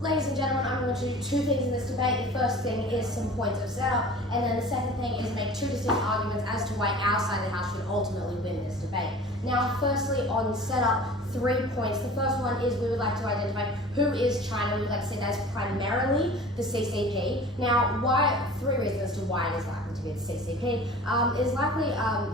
Ladies and gentlemen, I'm going to do two things in this debate. The first thing is some points of setup, and then the second thing is make two distinct arguments as to why our side of the house should ultimately win this debate. Now, firstly, on setup, 3 points. The first one is we would like to identify who is China. We would like to say that is primarily the CCP. Now, why? 3 reasons as to why it is likely to be the CCP. It is likely,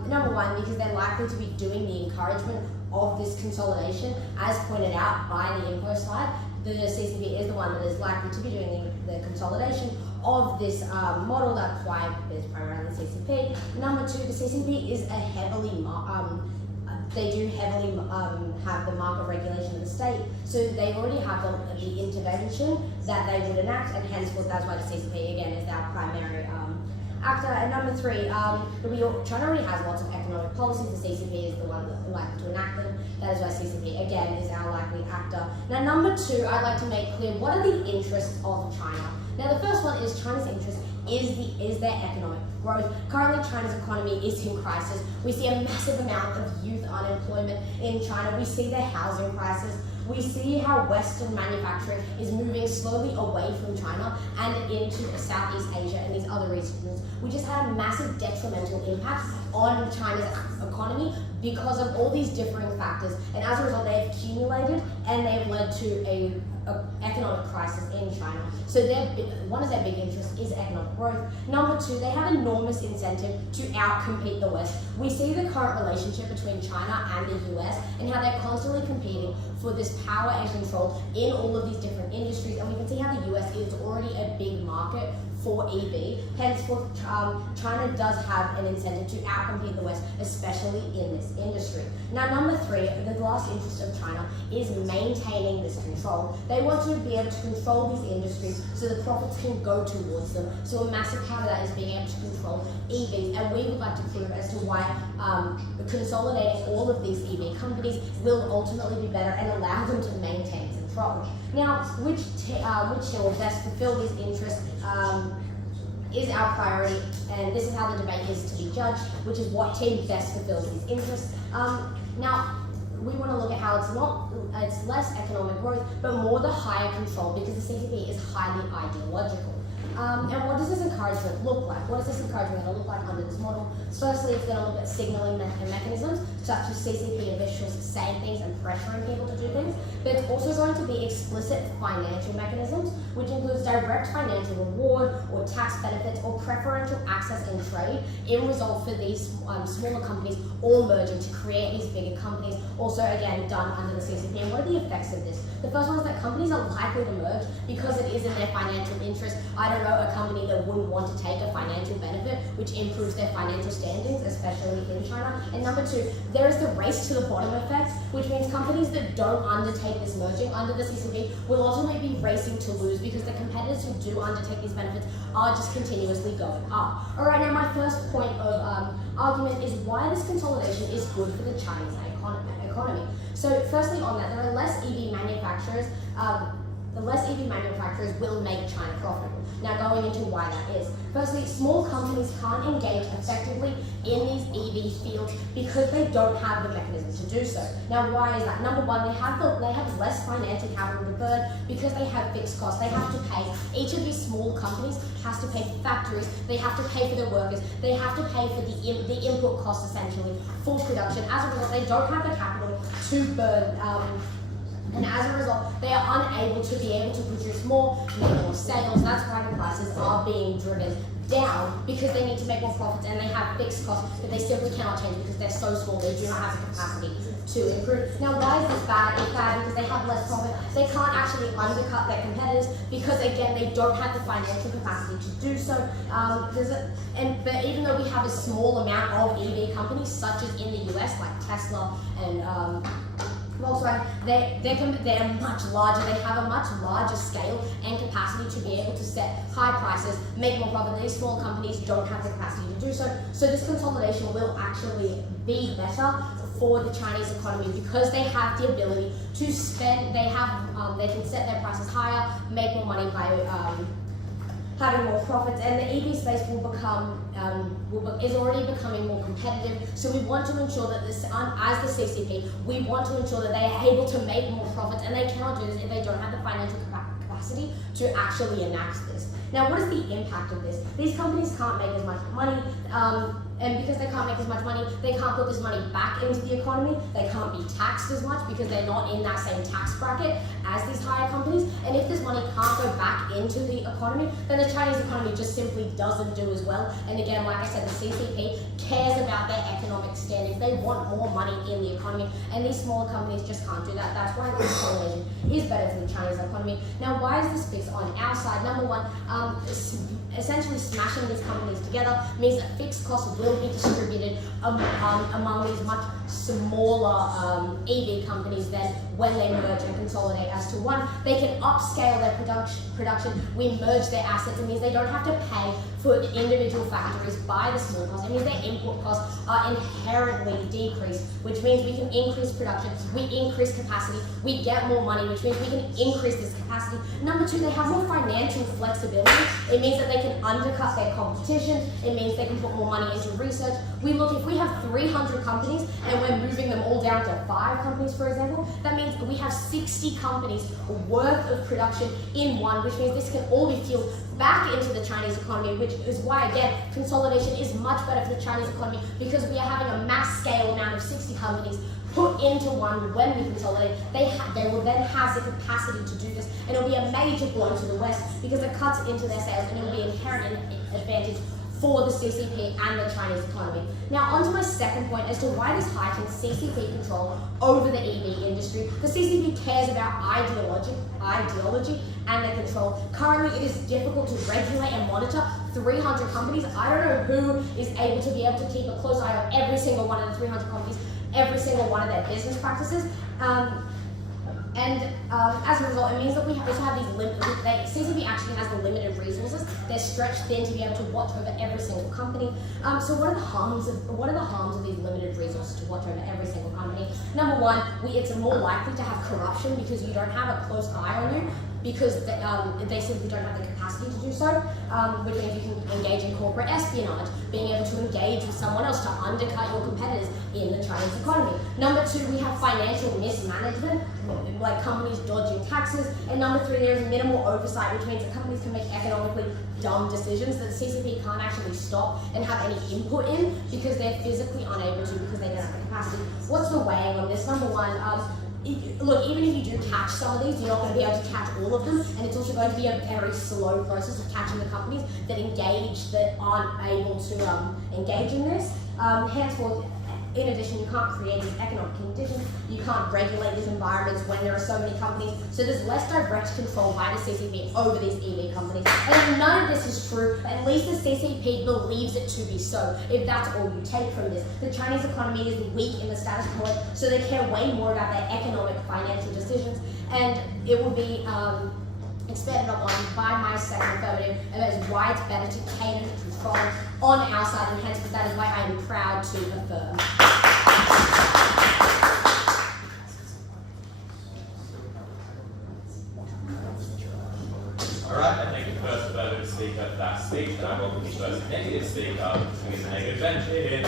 number one, because they're likely to be doing the encouragement of this consolidation, as pointed out by the info slide. The CCP is the one that is likely to be doing the consolidation of this model. That's why it's primarily the CCP. Number 2, the CCP is a heavily, they do heavily have the market regulation of the state, so they already have the intervention that they would enact, and henceforth that's why the CCP again is our primary actor. And number 3, China already has lots of economic policies. The CCP is the one that's likely to enact them. That is why CCP again is our likely actor. Now, number 2, I'd like to make clear what are the interests of China. Now, the first one is China's interest is their economic growth. Currently, China's economy is in crisis. We see a massive amount of youth unemployment in China. We see their housing crisis. We see how Western manufacturing is moving slowly away from China and into Southeast Asia and these other regions. We just had a massive detrimental impact on China's economy because of all these differing factors, and as a result they have accumulated and they've led to a economic crisis in China. So one of their big interests is economic growth. Number 2, they have enormous incentive to outcompete the West. We see the current relationship between China and the US and how they're constantly competing for this power and control in all of these different industries, and we can see how the US is already a big market for EV. Henceforth, China does have an incentive to outcompete the West, especially in this industry. Now, number 3, the last interest of China is maintaining this control. They want to be able to control these industries so the profits can go towards them. So a massive part of that is being able to control EVs, and we would like to prove as to why consolidating all of these EV companies will ultimately be better and allow them to maintain control. Now, which team will best fulfill these interests is our priority, and this is how the debate is to be judged, which is what team best fulfills these interests. Now, we want to look at how it's less economic growth, but more the higher control, because the CCP is highly ideological. And what does this encouragement look like? What is this encouragement going to look like under this model? Firstly, it's going to look at signaling mechanisms, such as CCP officials saying things and pressuring people to do things, but it's also going to be explicit financial mechanisms, which includes direct financial reward or tax benefits or preferential access in trade in result for these smaller companies all merging to create these bigger companies, also again done under the CCP. And what are the effects of this? The first one is that companies are likely to merge because it is in their financial interest. I don't know a company that wouldn't want to take a financial benefit which improves their financial standings, especially in China. And number 2, there is the race to the bottom effect, which means companies that don't undertake this merging under the CCP will ultimately be racing to lose because the competitors who do undertake these benefits are just continuously going up. Alright, now my first point of argument is why this consolidation is good for the Chinese economy. So firstly on that, there are less EV manufacturers. The less EV manufacturers will make China profitable. Now going into why that is. Firstly, small companies can't engage effectively in these EV fields because they don't have the mechanism to do so. Now why is that? Number 1, they have less financial capital to burn because they have fixed costs. They have to pay. Each of these small companies has to pay for factories, they have to pay for their workers, they have to pay for the input costs essentially for production. As a result, they don't have the capital to burn. And as a result, they are unable to produce more, make more sales. That's why the prices are being driven down, because they need to make more profits and they have fixed costs that they simply cannot change because they're so small, they do not have the capacity to improve. Now, why is this bad? It's bad because they have less profit. They can't actually undercut their competitors because, again, they don't have the financial capacity to do so. But even though we have a small amount of EV companies, such as in the US, like Tesla and Volkswagen, they're much larger. They have a much larger scale and capacity to be able to set high prices, make more profit. These small companies don't have the capacity to do so. So this consolidation will actually be better for the Chinese economy because they have the ability to spend. They can set their prices higher, make more money by having more profits, and the EV space will become is already becoming more competitive. So we want to ensure that this, as the CCP, we want to ensure that they are able to make more profits, and they cannot do this if they don't have the financial capacity to actually enact this. Now, what is the impact of this? These companies can't make as much money, and because they can't make as much money, they can't put this money back into the economy. They can't be taxed as much because they're not in that same tax bracket as these higher companies. And if this money can't go back into the economy, then the Chinese economy just simply doesn't do as well. And again, like I said, the CCP cares about their economic standing. They want more money in the economy, and these smaller companies just can't do that. That's why consolidation is better for the Chinese economy. Now, why is this fixed on our side? Number one, essentially smashing these companies together means that fixed costs will be distributed among these much smaller EV companies than when they merge and consolidate as to one. They can upscale their production. We merge their assets. It means they don't have to pay for individual factories by the small costs. It means their input costs are inherently decreased, which means we can increase production, we increase capacity, we get more money, which means we can increase this capacity. Number two, they have more financial flexibility. It means that they can undercut their competition. It means they can put more money into research. If we have 300 companies and we're moving them all down to 5 companies, for example, that means we have 60 companies worth of production in one, which means this can all be fueled back into the Chinese economy, which is why, again, consolidation is much better for the Chinese economy, because we are having a mass scale amount of 60 companies put into one when we consolidate. They will then have the capacity to do this, and it will be a major blow to the West because it cuts into their sales, and it will be an inherent advantage for the CCP and the Chinese economy. Now, on to my second point as to why this heightens CCP control over the EV industry. The CCP cares about ideology and their control. Currently, it is difficult to regulate and monitor 300 companies. I don't know who is able to keep a close eye on every single one of the 300 companies, every single one of their business practices. As a result, it means that we also have these CCP actually has the limited resources. They're stretched thin to be able to watch over every single company. So what are the harms of these limited resources to watch over every single company? Number one, it's more likely to have corruption because you don't have a close eye on you, because they simply don't have the capacity to do so, which means you can engage in corporate espionage, being able to engage with someone else to undercut your competitors in the Chinese economy. Number two, we have financial mismanagement, like companies dodging taxes. And number three, there is minimal oversight, which means that companies can make economically dumb decisions that the CCP can't actually stop and have any input in because they're physically unable to, because they don't have the capacity. What's the weighing on this? Number one, look, even if you do catch some of these, you're not going to be able to catch all of them, and it's also going to be a very slow process of catching the companies that aren't able to engage in this. Henceforth, in addition, you can't create these economic conditions, you can't regulate these environments when there are so many companies, so there's less direct control by the CCP over these EV companies. And none of this is true, but at least the CCP believes it to be so, if that's all you take from this. The Chinese economy is weak in the status quo, so they care way more about their economic financial decisions, and it will be expanded upon by my second affirmative, and that is why it's better to cater to control on our side, and hence that is why I am proud to affirm. Alright, I thank the first affirmative speaker for that speech, and I welcome the first negative speaker to his negative bench here.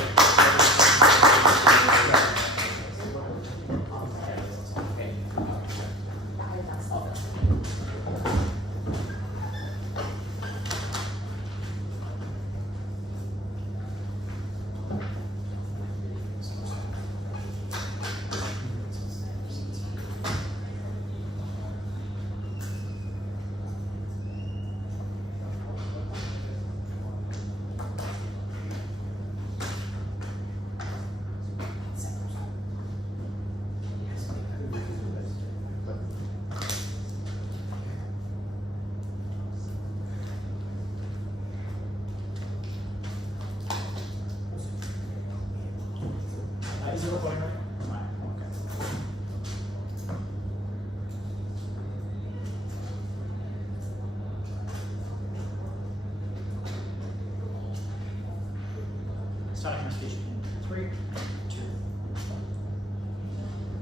Is it recording right? Okay. Starting my speech in 3, 2, 1.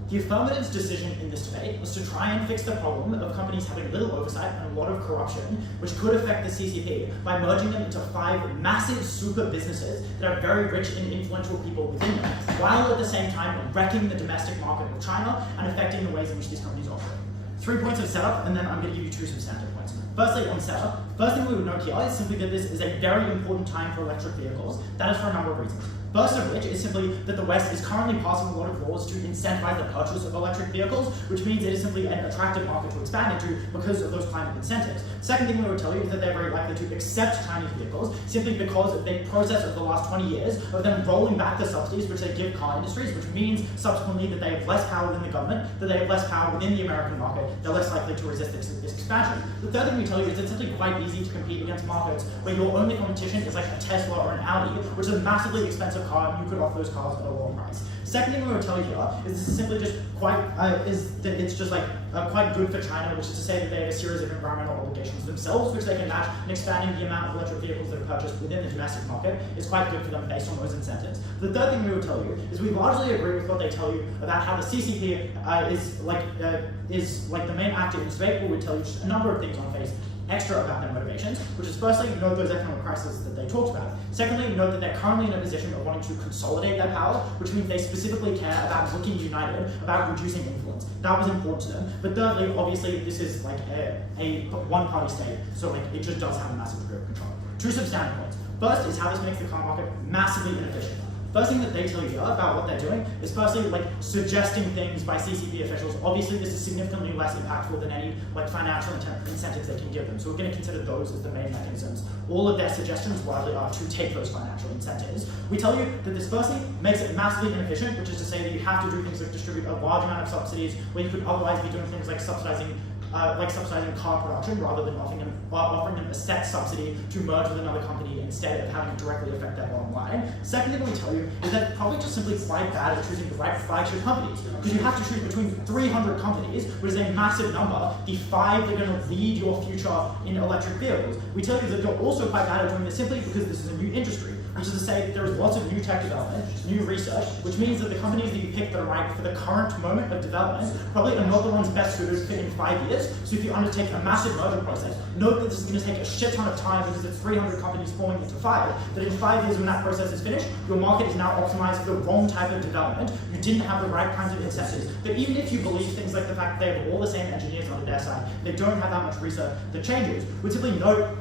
The affirmative's decision in this debate was to try and fix the problem of companies having little oversight and a lot of corruption, which could affect the CCP by merging them into 5 massive super businesses that are very rich and influential people within them, while at the same time wrecking the domestic market of China and affecting the ways in which these companies operate. 3 points of setup, and then I'm going to give you 2 substantive points. Firstly, on setup, first thing we would note here is simply that this is a very important time for electric vehicles. That is for a number of reasons. First of which is simply that the West is currently passing a lot of laws to incentivize the purchase of electric vehicles, which means it is simply an attractive market to expand into because of those climate incentives. Second thing we would tell you is that they're very likely to accept Chinese vehicles simply because of the process of the last 20 years of them rolling back the subsidies which they give car industries, which means subsequently that they have less power within the government, that they have less power within the American market, they're less likely to resist this expansion. The third thing we tell you is it's simply quite easy to compete against markets where your only competition is like a Tesla or an Audi, which is a massively expensive car, and you could offer those cars at a lower price. Second thing we would tell you here is this is simply just quite, quite good for China, which is to say that they have a series of environmental obligations themselves, which they can match, and expanding the amount of electric vehicles that are purchased within the domestic market is quite good for them based on those incentives. The third thing we would tell you is we largely agree with what they tell you about how the CCP is like the main actor in this debate, but we tell you just a number of things on face extra about their motivations, which is firstly, note those economic crises that they talked about. Secondly, note that they're currently in a position of wanting to consolidate their power, which means they specifically care about looking united, about reducing influence. That was important to them. But thirdly, obviously, this is like a one-party state, so like it just does have a massive degree of control. 2 substantive points. First is how this makes the car market massively inefficient. First thing that they tell you here about what they're doing is firstly like suggesting things by CCP officials. Obviously, this is significantly less impactful than any like financial incentives they can give them. So we're going to consider those as the main mechanisms. All of their suggestions largely are to take those financial incentives. We tell you that this firstly makes it massively inefficient, which is to say that you have to do things like distribute a large amount of subsidies where you could otherwise be doing things like subsidizing car production rather than offering them a set subsidy to merge with another company instead of having it directly affect their bottom line. Second thing we tell you is that probably just simply quite bad at choosing the right flagship companies, because you have to choose between 300 companies, which is a massive number, the 5 that are going to lead your future in electric vehicles. We tell you that you're also quite bad at doing this simply because this is a new industry, which is to say that there is lots of new tech development, new research, which means that the companies that you pick that are right for the current moment of development probably are not the ones best suited to fit in 5 years. So if you undertake a massive merger process, note that this is going to take a shit ton of time because it's 300 companies forming into 5, that in 5 years when that process is finished, your market is now optimized for the wrong type of development. You didn't have the right kinds of incentives. But even if you believe things like the fact that they have all the same engineers on their side, they don't have that much research that changes, we simply note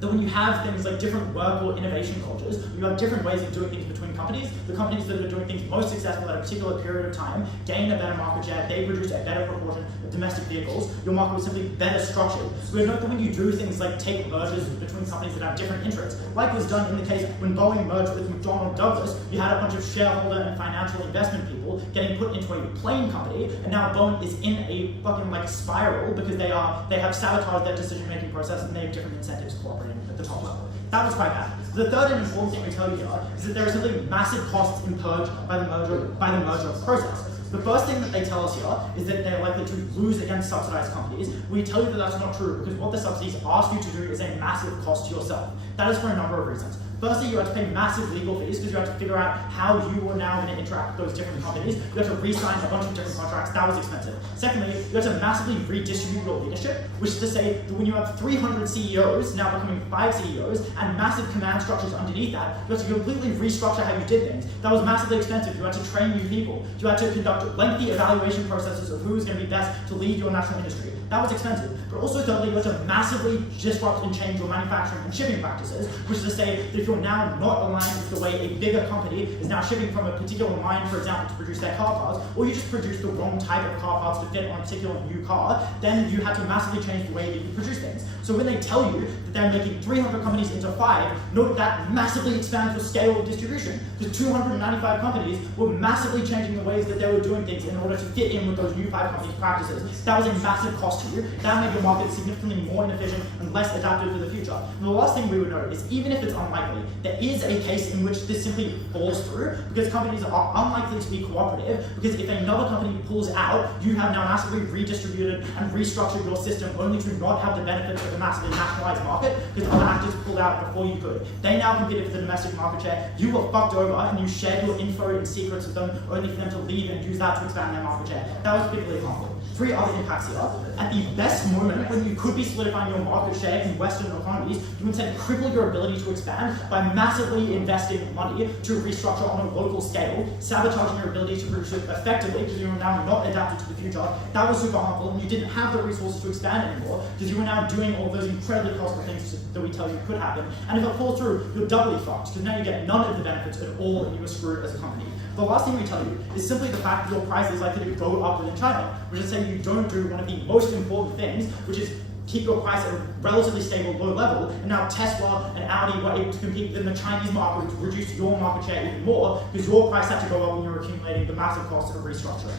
that when you have things like different work or innovation cultures, you have different ways of doing things between companies. The companies that are doing things most successful at a particular period of time gain a better market share, they produce a better proportion of domestic vehicles, your market was simply better structured. So we note that when you do things like take mergers between companies that have different interests, like was done in the case when Boeing merged with McDonnell Douglas, you had a bunch of shareholder and financial investment people getting put into a plane company, and now Boeing is in a fucking like spiral because they have sabotaged their decision-making process and they have different incentives cooperating at the top level. That was quite bad. The third and important thing we tell you here is that there are simply massive costs incurred by the merger process. The first thing that they tell us here is that they're likely to lose against subsidized companies. We tell you that that's not true because what the subsidies ask you to do is a massive cost to yourself. That is for a number of reasons. Firstly, you have to pay massive legal fees because you have to figure out how you are now going to interact with those different companies. You have to re-sign a bunch of different contracts. That was expensive. Secondly, you have to massively redistribute your leadership, which is to say that when you have 300 CEOs now becoming 5 CEOs and massive command structures underneath that, you have to completely restructure how you did things. That was massively expensive. You had to train new people. You had to conduct lengthy evaluation processes of who is going to be best to lead your national industry. That was expensive. But also thirdly, you have to massively disrupt and change your manufacturing and shipping practices, which is to say that if you're now not aligned with the way a bigger company is now shipping from a particular line, for example, to produce their car parts, or you just produce the wrong type of car parts to fit on a particular new car, then you had to massively change the way that you produce things. So when they tell you that they're making 300 companies into 5, note that massively expands the scale of distribution, because 295 companies were massively changing the ways that they were doing things in order to fit in with those new 5 companies' practices. That was a massive cost cost to you, that made your market significantly more inefficient and less adaptive for the future. And the last thing we would note is even if it's unlikely, there is a case in which this simply falls through because companies are unlikely to be cooperative, because if another company pulls out, you have now massively redistributed and restructured your system only to not have the benefits of a massively nationalized market because other actors pulled out before you could. They now competed for the domestic market share, you were fucked over and you shared your info and secrets with them only for them to leave and use that to expand their market share. That was particularly harmful. 3 other impacts here. At the best moment when you could be solidifying your market share in Western economies, you instead cripple your ability to expand by massively investing money to restructure on a local scale, sabotaging your ability to produce it effectively because you are now not adapted to the future. That was super harmful, and you didn't have the resources to expand anymore because you were now doing all those incredibly costly things that we tell you could happen. And if it falls through, you're doubly fucked because now you get none of the benefits at all and you are screwed as a company. The last thing we tell you is simply the fact that your price is likely to go up within China, which is saying you don't do one of the most important things, which is keep your price at a relatively stable low level, and now Tesla and Audi were able to compete within the Chinese market to reduce your market share even more because your price had to go up when you're accumulating the massive costs of restructuring.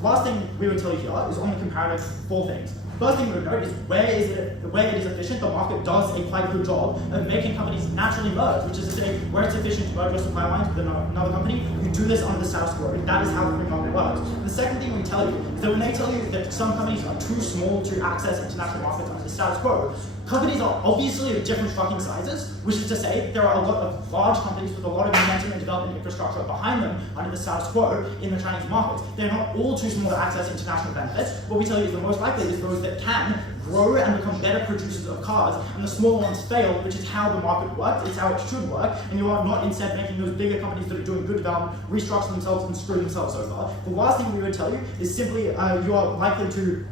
Last thing we would tell you here is on the comparative 4 things. First thing we would note is where it is efficient, the market does a quite good job of making companies naturally merge, which is to say, where it's efficient to merge your supply lines with another company, you do this under the status quo. That is how the free market works. The second thing we tell you is that when they tell you that some companies are too small to access international markets under the status quo, companies are obviously of different fucking sizes, which is to say there are a lot of large companies with a lot of momentum and development infrastructure behind them under the status quo in the Chinese markets. They're not all too small to access international benefits. What we tell you is the most likely is those that can grow and become better producers of cars, and the smaller ones fail, which is how the market works, it's how it should work, and you are not instead making those bigger companies that are doing good development restructure themselves and screw themselves over. The last thing we would tell you is simply you are likely to,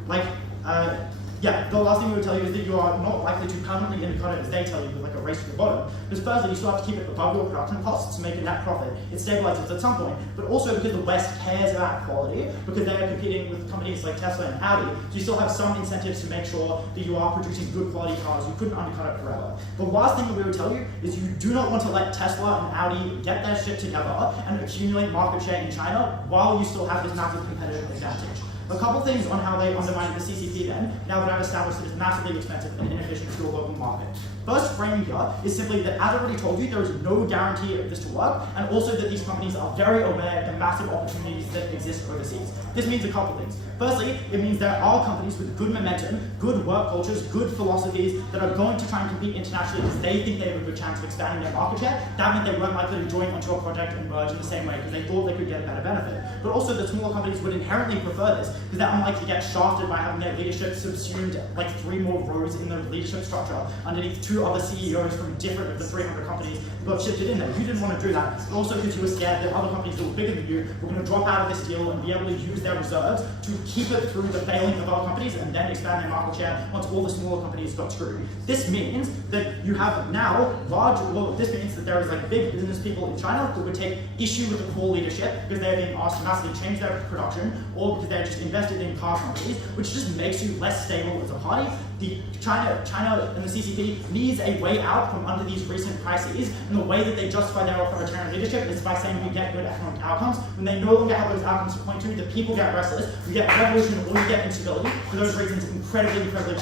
the last thing we would tell you is that you are not likely to permanently undercut it, as they tell you, with like a race to the bottom. Because firstly, you still have to keep it above your production costs to make a net profit. It stabilizes at some point, but also because the West cares about quality, because they are competing with companies like Tesla and Audi, so you still have some incentives to make sure that you are producing good quality cars. You couldn't undercut it forever. The last thing that we would tell you is you do not want to let Tesla and Audi get their shit together and accumulate market share in China while you still have this massive competitive advantage. A couple things on how they undermine the CCP then, now that I've established that it's massively expensive and inefficient to your local market. First frame here is simply that, as I already told you, there is no guarantee of this to work, and also that these companies are very aware of the massive opportunities that exist overseas. This means a couple things. Firstly, it means there are companies with good momentum, good work cultures, good philosophies that are going to try and compete internationally because they think they have a good chance of expanding their market share. That meant they weren't likely to join onto a project and merge in the same way because they thought they could get a better benefit. But also that smaller companies would inherently prefer this because they're unlikely to get shafted by having their leadership subsumed like 3 more rows in the leadership structure underneath 2 other CEOs from different of the 300 companies who got shifted in there. You didn't want to do that, but also because you were scared that other companies that were bigger than you were going to drop out of this deal and be able to use their reserves to keep it through the failing of other companies and then expand their market share once all the smaller companies got screwed. This means that you have now this means that there is like big business people in China who would take issue with the core leadership because they're being asked to massively change their production or because they're just invested in car companies, which just makes you less stable as a party. China and the CCP needs a way out from under these recent crises, and the way that they justify their authoritarian leadership is by saying we get good economic outcomes. When they no longer have those outcomes to point to, the people get restless, we get revolution, or we get instability. For those reasons, incredibly personal.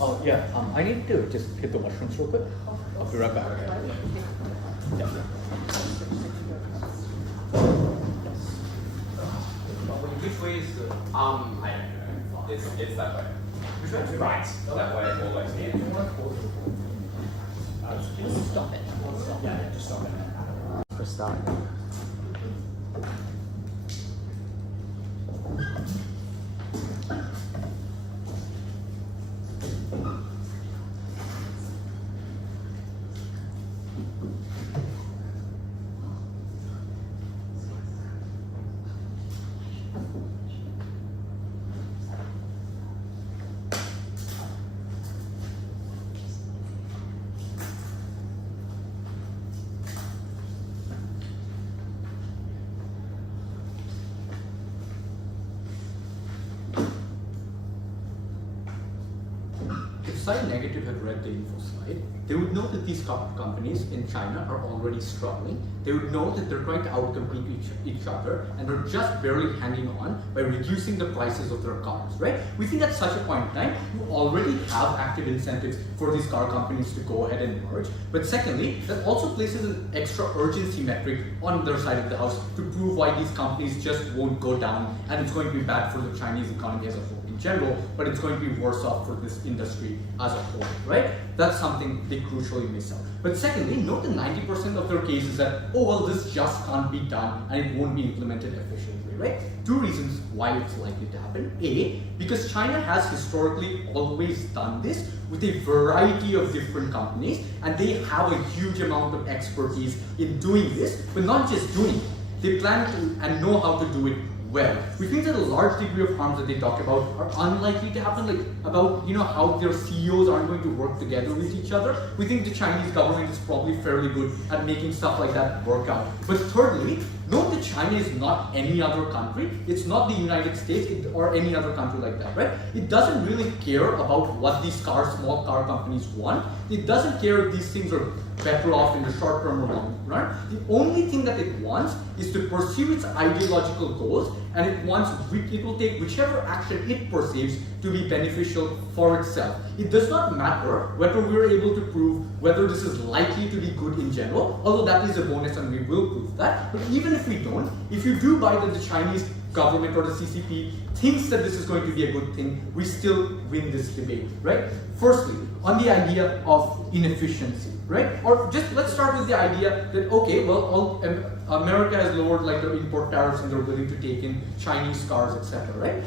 Oh yeah, I need to just hit the washrooms real quick. I'll be right back. Yeah. Which way is the? I don't know. It's that way. Which way? Right. That way, always here. Just stop it. Yeah, just stop it. For start. side negative had read the info slide, they would know that these companies in China are already struggling. They would know that they're trying to outcompete each other and they're just barely hanging on by reducing the prices of their cars, right? We think at such a point in time, you already have active incentives for these car companies to go ahead and merge. But secondly, that also places an extra urgency metric on their side of the house to prove why these companies just won't go down, and it's going to be bad for the Chinese economy as a whole in general, but it's going to be worse off for this industry as a whole, right? That's something they crucially miss out. But secondly, note that 90% of their cases that, oh well, this just can't be done and it won't be implemented efficiently, right? Two reasons why it's likely to happen. A, because China has historically always done this with a variety of different companies, and they have a huge amount of expertise in doing this, but not just doing it. They plan to and know how to do it well, which means that a large degree of harms that they talk about are unlikely to happen, like about how their CEOs aren't going to work together with each other. We think the Chinese government is probably fairly good at making stuff like that work out. But thirdly, note that China is not any other country. It's not the United States or any other country like that, right? It doesn't really care about what these small car companies want. It doesn't care if these things are better off in the short term or long run. The only thing that it wants is to pursue its ideological goals, and it will take whichever action it perceives to be beneficial for itself. It does not matter whether we're able to prove whether this is likely to be good in general, although that is a bonus and we will prove that. But even if we don't, if you do buy that the Chinese government or the CCP thinks that this is going to be a good thing, we still win this debate, right? Firstly, on the idea of inefficiency, right? Or just let's start with the idea that, okay, well, America has lowered like their import tariffs and they're willing to take in Chinese cars, etc., right?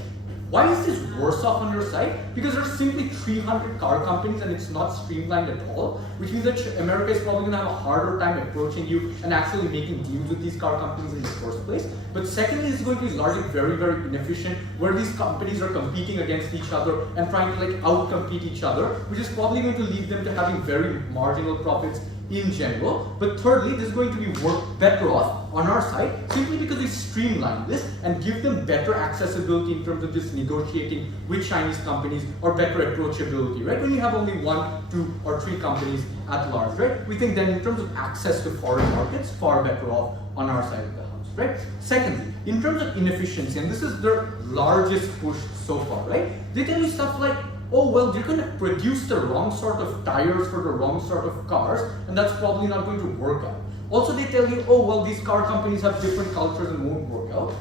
Why is this worse off on your side? Because there's simply 300 car companies and it's not streamlined at all, which means that America is probably going to have a harder time approaching you and actually making deals with these car companies in the first place. But secondly, it's going to be largely very, very inefficient, where these companies are competing against each other and trying to like outcompete each other, which is probably going to lead them to having very marginal profits in general. But thirdly, this is going to be better off on our side simply because we streamline this and give them better accessibility in terms of just negotiating with Chinese companies, or better approachability, right? When you have only 1, 2, or 3 companies at large, right? We think then in terms of access to foreign markets, far better off on our side of the house, right? Secondly, in terms of inefficiency, and this is their largest push so far, right? They tell you stuff like, oh well, you're going to produce the wrong sort of tires for the wrong sort of cars, and that's probably not going to work out. Also, they tell you, oh well, these car companies have different cultures and won't work out.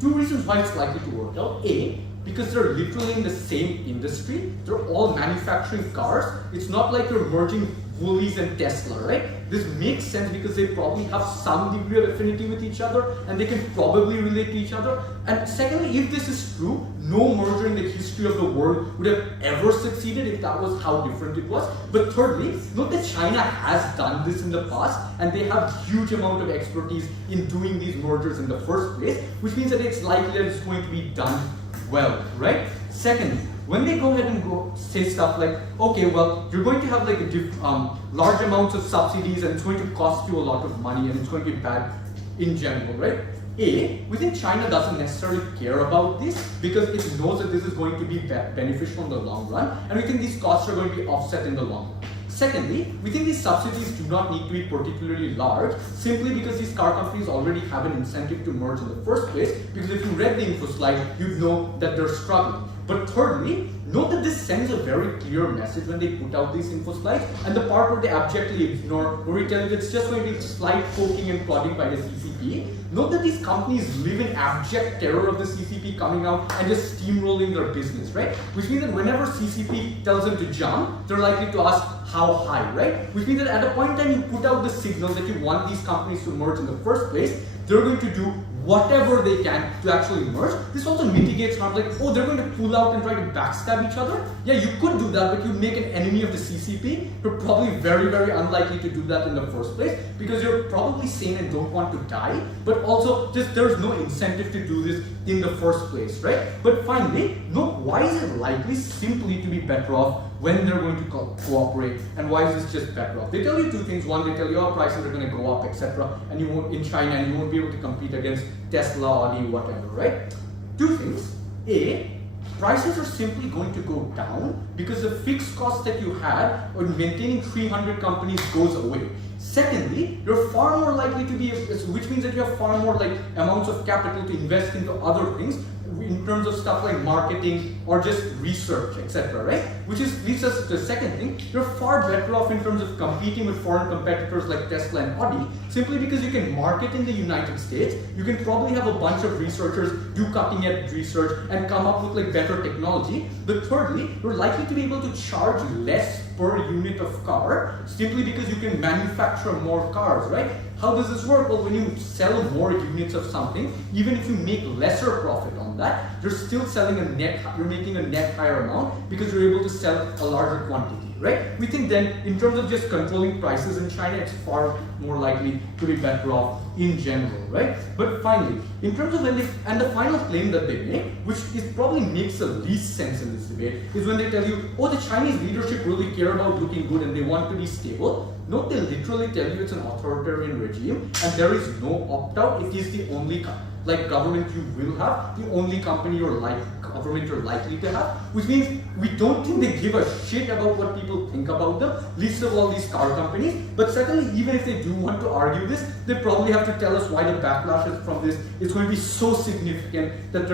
Two reasons why it's likely to work out. A, because they're literally in the same industry. They're all manufacturing cars. It's not like you're merging Woolies and Tesla, right? This makes sense because they probably have some degree of affinity with each other and they can probably relate to each other. And secondly, if this is true, no merger in the history of the world would have ever succeeded if that was how different it was. But thirdly, note that China has done this in the past and they have huge amount of expertise in doing these mergers in the first place, which means that it's likely that it's going to be done well, right? Secondly, when they go ahead and say stuff like, okay, well, you're going to have like large amounts of subsidies and it's going to cost you a lot of money and it's going to be bad in general, right? A, we think China doesn't necessarily care about this because it knows that this is going to be beneficial in the long run, and we think these costs are going to be offset in the long run. Secondly, we think these subsidies do not need to be particularly large simply because these car companies already have an incentive to merge in the first place, because if you read the info slide, you'd know that they're struggling. But thirdly, note that this sends a very clear message when they put out these info slides, and the part where they abjectly ignore, where we tell you that it's just going to be slight poking and prodding by the CCP. Note that these companies live in abject terror of the CCP coming out and just steamrolling their business, right? Which means that whenever CCP tells them to jump, they're likely to ask how high, right? Which means that at a point in time you put out the signal that you want these companies to merge in the first place, they're going to do whatever they can to actually merge. This also mitigates harm, like, oh, they're going to pull out and try to backstab each other. Yeah, you could do that, but you'd make an enemy of the CCP. You're probably very, very unlikely to do that in the first place because you're probably sane and don't want to die, but also just there's no incentive to do this in the first place, right? But finally, note why is it likely simply to be better off when they're going to cooperate, and why is this just better off? They tell you two things. One, they tell you, oh, prices are going to go up, etc., and you won't in China, and you won't be able to compete against Tesla, Audi, whatever, right? Two things. A, prices are simply going to go down because the fixed cost that you had on maintaining 300 companies goes away. Secondly, you're far more likely to be, which means that you have far more like amounts of capital to invest into other things in terms of stuff like marketing or just research, etc. Right? Which leads us to the second thing. You're far better off in terms of competing with foreign competitors like Tesla and Audi, simply because you can market in the United States. You can probably have a bunch of researchers do cutting edge research and come up with like better technology. But thirdly, you're likely to be able to charge less per unit of car simply because you can manufacture more cars, right? How does this work? Well, when you sell more units of something, even if you make lesser profit on that, you're still selling you're making a net higher amount because you're able to sell a larger quantity, right? We think then, in terms of just controlling prices in China, it's far more likely to be better off in general, right? But finally, in terms of and the final claim that they make, which probably makes the least sense in this debate, is when they tell you, oh, the Chinese leadership really care about looking good and they want to be stable. No, they literally tell you it's an authoritarian regime and there is no opt-out. It is the only government you will have, the only government you're likely to have, which means we don't think they give a shit about what people think about them, least of all these car companies. But secondly, even if they do want to argue this, they probably have to tell us why the backlash from this is going to be so significant that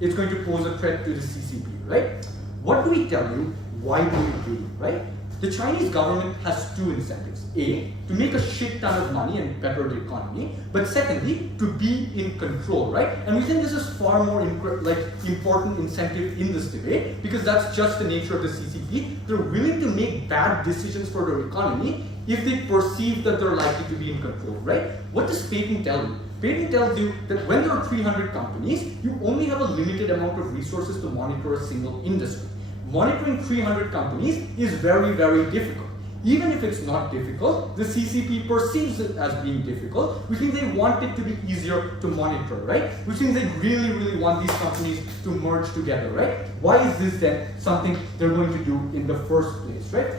it's going to pose a threat to the CCP, right? What do we tell you? Why do we do, right? The Chinese government has two incentives. A, to make a shit ton of money and better the economy. But secondly, to be in control, right? And we think this is far more important incentive in this debate because that's just the nature of the CCP. They're willing to make bad decisions for their economy if they perceive that they're likely to be in control, right? What does Payton tell you? Payton tells you that when there are 300 companies, you only have a limited amount of resources to monitor a single industry. Monitoring 300 companies is very, very difficult. Even if it's not difficult, the CCP perceives it as being difficult, which means they want it to be easier to monitor, right? Which means they really, really want these companies to merge together, right? Why is this then something they're going to do in the first place, right?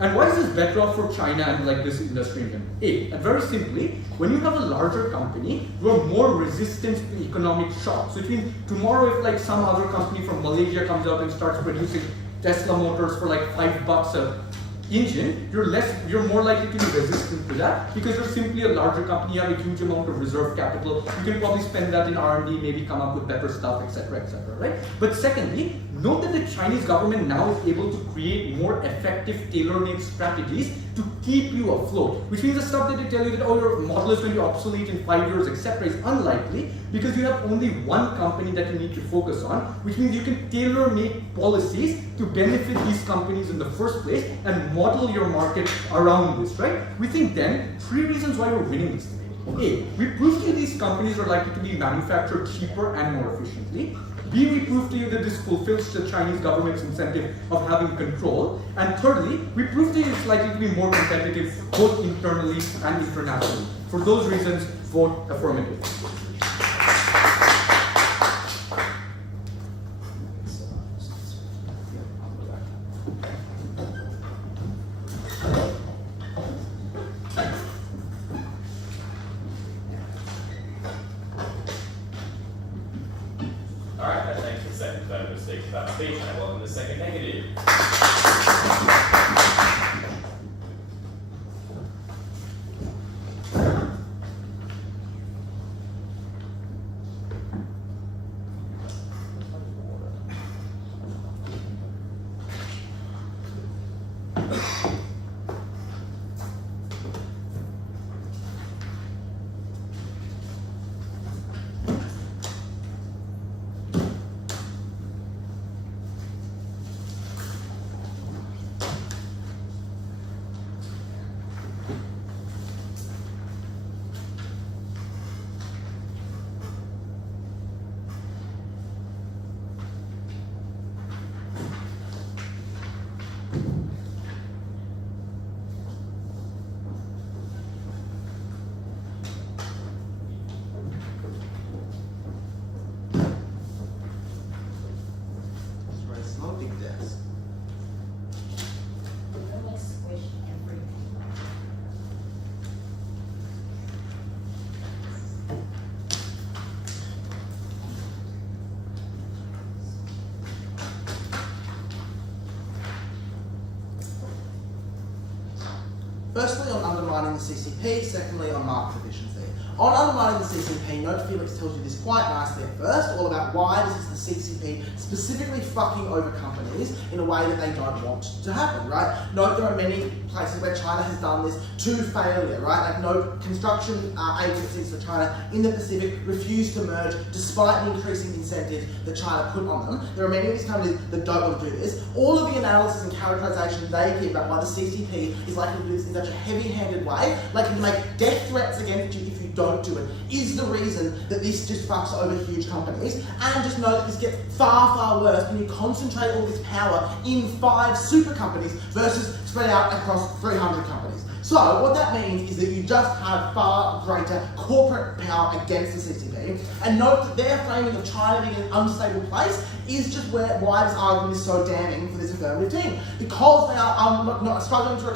And why is this better off for China and like this industry in general? And very simply, when you have a larger company, you are more resistant to economic shocks. Which means tomorrow if like some other company from Malaysia comes out and starts producing Tesla motors for like $5 a engine, you're more likely to be resistant to that because you're simply a larger company, you have a huge amount of reserve capital, you can probably spend that in R&D, maybe come up with better stuff, etc., right? But secondly, note that the Chinese government now is able to create more effective tailor-made strategies to keep you afloat, which means the stuff that they tell you that, oh, your model is going to be obsolete in 5 years, etc., is unlikely because you have only one company that you need to focus on, which means you can tailor-make policies to benefit these companies in the first place and model your market around this, right? We think then, 3 reasons why we're winning this debate. A, we proved to you these companies are likely to be manufactured cheaper and more efficiently. B, we proved to you that this fulfills the Chinese government's incentive of having control. And thirdly, we proved to you it's likely to be more competitive both internally and internationally. For those reasons, vote affirmative. Welcome to the second negative. Firstly, on undermining the CCP, secondly, on market efficiency. On undermining the CCP, note Felix tells you this quite nicely at first, all about why this is the CCP specifically fucking over companies in a way that they don't want to happen, right? Note there are many places where China has done this to failure, right? Like note construction agencies for China in the Pacific refuse to merge despite the increasing incentives that China put on them. There are many of these companies that don't want to do this. All of the analysis and characterization they give about why the CCP is likely to do this in such a heavy-handed way, likely to make death threats against you if you don't do it, is the reason that this just fucks over huge companies. And just know that this gets far, far worse when you concentrate all this power in 5 super companies versus spread out across 300 companies. So what that means is that you just have far greater corporate power against the CCP. And note that their framing of China being an unstable place is just why this argument is so damning for this affirmative team. Because they are not struggling to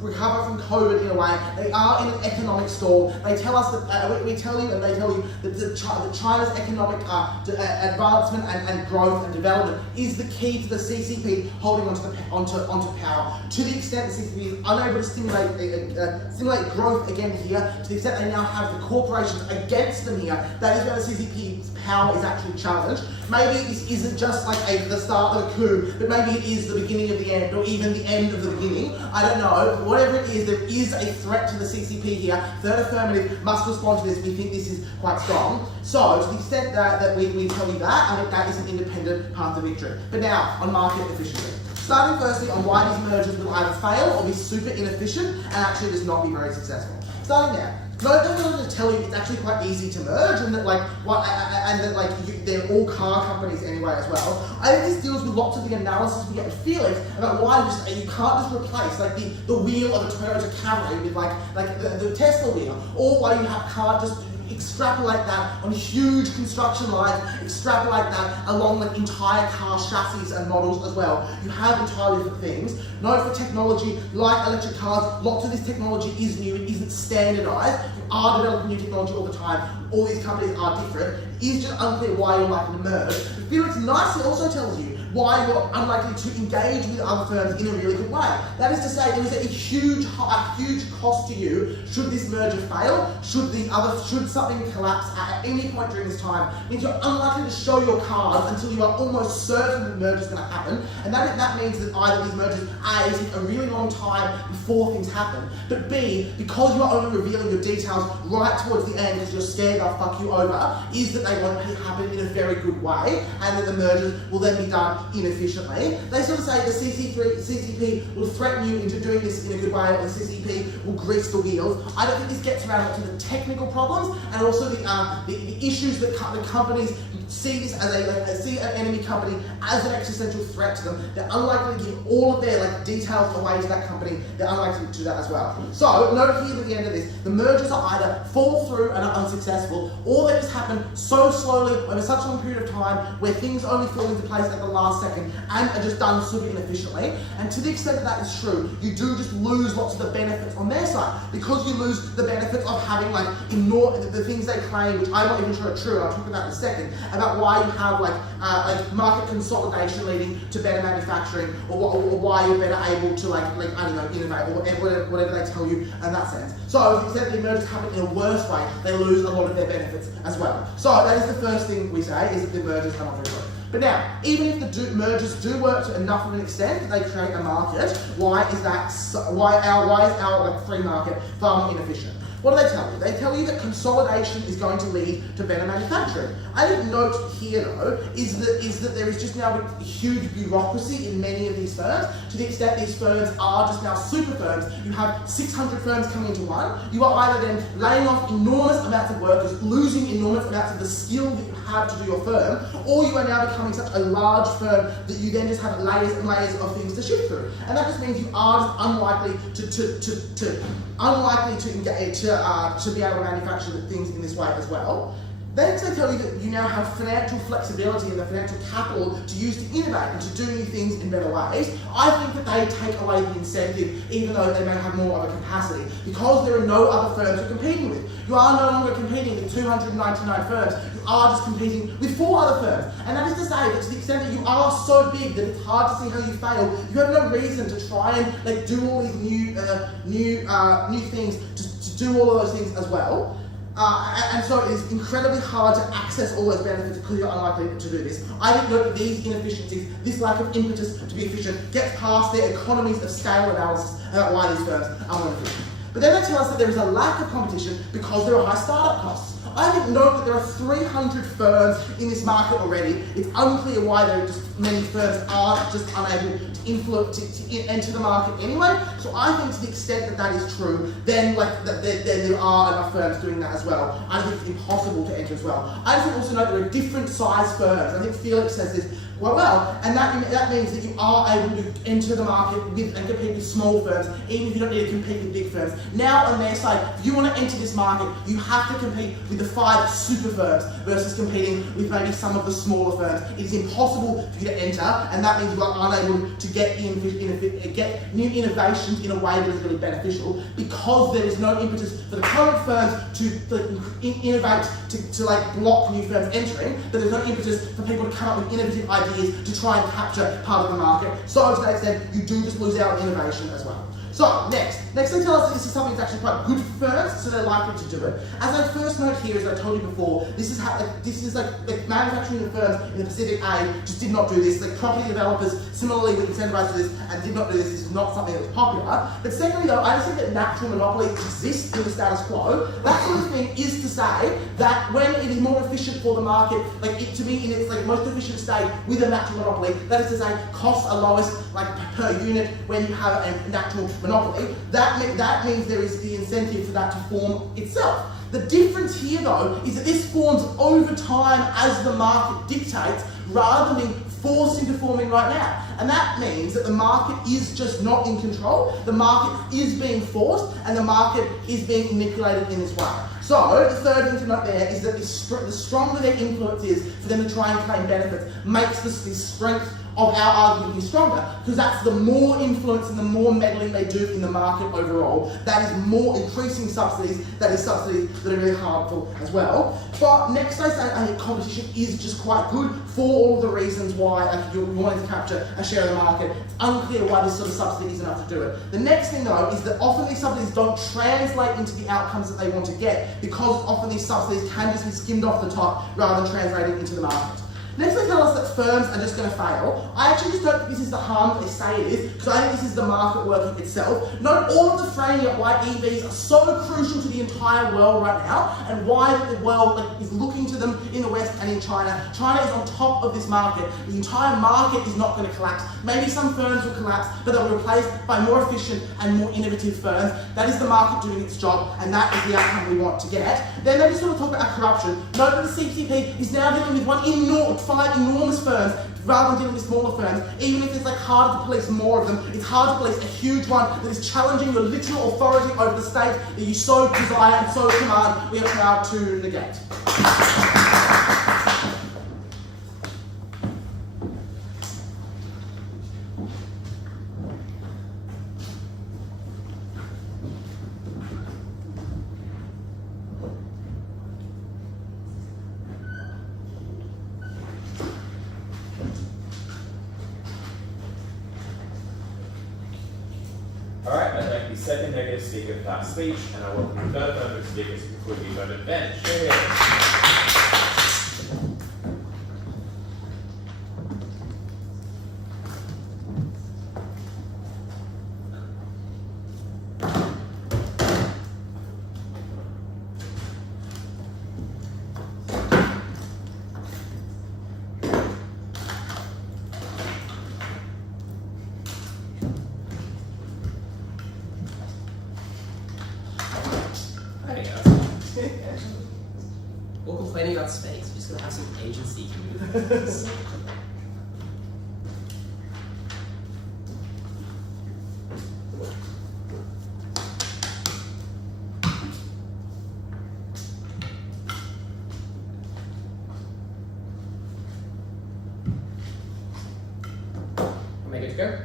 recover from COVID in a way, they are in an economic stall. They tell us that we tell you, and they tell you that China's economic advancement and growth and development is the key to the CCP holding onto power. To the extent the CCP is unable to stimulate growth again here, to the extent they now have the corporations against them here, that is where the CCP's power is actually challenged. Maybe this isn't just like the start of a coup, but maybe it is the beginning of the end, or even the end of the beginning. I don't know. Whatever it is, there is a threat to the CCP here. Third affirmative must respond to this. We think this is quite strong. So, to the extent that we tell you that, I think that is an independent path to victory. But now, on market efficiency. Starting firstly on why these mergers will either fail or be super inefficient and actually just not be very successful. Starting now. Note that I'm going to tell you it's actually quite easy to merge, and that they're all car companies anyway as well. I think this deals with lots of the analysis we get in Felix about why you can't just replace the wheel of a Toyota Camry with the Tesla wheel, or why you can't just extrapolate that on huge construction lines, extrapolate that along entire car chassis and models as well. You have entirely different things. Note for technology, like electric cars, lots of this technology is new, it isn't standardized. You are developing new technology all the time. All these companies are different. It is just unclear why you're likely to merge. But Felix nicely also tells you why you're unlikely to engage with other firms in a really good way. That is to say, there is a huge cost to you should this merger fail, should something collapse at any point during this time. It means you're unlikely to show your cards until you are almost certain that the merger is going to happen. And that means that either these mergers, A, take a really long time before things happen, but B, because you are only revealing your details right towards the end because you're scared they'll fuck you over, is that they won't happen in a very good way, and that the mergers will then be done inefficiently. They sort of say the CCP will threaten you into doing this in a good way, or the CCP will grease the wheels. I don't think this gets around to the technical problems and also the issues that the companies see this as see an enemy company as an existential threat to them. They're unlikely to give all of their details away to that company. They're unlikely to do that as well. So note here at the end of this, the mergers are either fall through and are unsuccessful, or they just happen so slowly over such a long period of time where things only fall into place at the last second and are just done super inefficiently. And to the extent that is true, you do just lose lots of the benefits on their side, because you lose the benefits of having the things they claim, which I'm not even sure are true, and I'll talk about in a second, about why you have market consolidation leading to better manufacturing, or why you're better able to innovate, or whatever they tell you in that sense. So to the extent that the mergers happen in a worse way, they lose a lot of their benefits as well. So that is the first thing we say, is that the mergers are not very good. But now, even if the mergers do work to enough of an extent that they create a market, why is our free market far more inefficient? What do they tell you? They tell you that consolidation is going to lead to better manufacturing. I think note here though is that there is just now a huge bureaucracy in many of these firms, to the extent these firms are just now super firms. You have 600 firms coming into one. You are either then laying off enormous amounts of workers, losing enormous amounts of the skill that you have to do your firm, or you are now becoming such a large firm that you then just have layers and layers of things to shift through. And that just means you are just unlikely to engage to be able to manufacture things in this way as well. They tell you that you now have financial flexibility and the financial capital to use to innovate and to do new things in better ways. I think that they take away the incentive, even though they may have more of a capacity, because there are no other firms you're competing with. You are no longer competing with 299 firms, you are just competing with 4 other firms. And that is to say that to the extent that you are so big that it's hard to see how you fail, you have no reason to try and do all these new things, to do all of those things as well. And so it is incredibly hard to access all those benefits because you're unlikely to do this. I think that these inefficiencies, this lack of impetus to be efficient, gets past their economies of scale analysis about why these firms are more efficient. But then they tell us that there is a lack of competition because there are high startup costs. I think note that there are 300 firms in this market already. It's unclear why there are just many firms are just unable to influence to enter the market anyway. So I think to the extent that that is true, then there are enough firms doing that as well. I think it's impossible to enter as well. I think also note there are different size firms. I think Felix says this and that means that you are able to enter the market with and compete with small firms, even if you don't need to compete with big firms. Now on their side, if you want to enter this market, you have to compete with the 5 super firms versus competing with maybe some of the smaller firms. It is impossible for you to enter, and that means you are unable to get new innovations in a way that is really beneficial because there is no impetus for the current firms to innovate, to block new firms entering, but there's no impetus for people to come up with innovative ideas to try and capture part of the market. So to that extent, you do just lose out on innovation as well. So next they tell us that this is something that's actually quite good for firms, so they're likely to do it. As I first note here, as I told you before, this is manufacturing firms in the Pacific A just did not do this. Property developers similarly were incentivized to this and did not do this. This is not something that was popular. But secondly though, I just think that natural monopoly exists in the status quo. That sort of thing is to say that when it is more efficient for the market, to be in its most efficient state with a natural monopoly, that is to say costs are lowest per unit when you have a natural monopoly, that means there is the incentive for that to form itself. The difference here though is that this forms over time as the market dictates rather than being forced into forming right now. And that means that the market is just not in control, the market is being forced, and the market is being manipulated in this way. So, the third thing to note there is that the stronger their influence is for them to try and claim benefits makes the strength of our argument be stronger, because that's the more influence and the more meddling they do in the market overall, that is more increasing subsidies, that is subsidies that are really harmful as well. But next I say competition is just quite good for all the reasons why you're wanting to capture a share of the market. It's unclear why this sort of subsidy is enough to do it. The next thing though is that often these subsidies don't translate into the outcomes that they want to get, because often these subsidies can just be skimmed off the top rather than translating into the market. Next they tell us that firms are just going to fail. I actually just don't think this is the harm that they say it is, because I think this is the market working itself. Note all of the framing of why EVs are so crucial to the entire world right now, and why the world is looking to them in the West and in China. China is on top of this market. The entire market is not going to collapse. Maybe some firms will collapse, but they'll be replaced by more efficient and more innovative firms. That is the market doing its job, and that is the outcome we want to get. Then they just sort of talk about corruption. Note that the CCP is now dealing with 5 enormous firms rather than dealing with smaller firms. Even if it's harder to police more of them, it's hard to police a huge one that is challenging your literal authority over the state that you so desire and so command we are proud to negate. Alright, I'd like the second negative speaker for that speech, and I welcome the third member of speakers who could be voted bench. Or complaining about space, we're just gonna have some agency movements. go.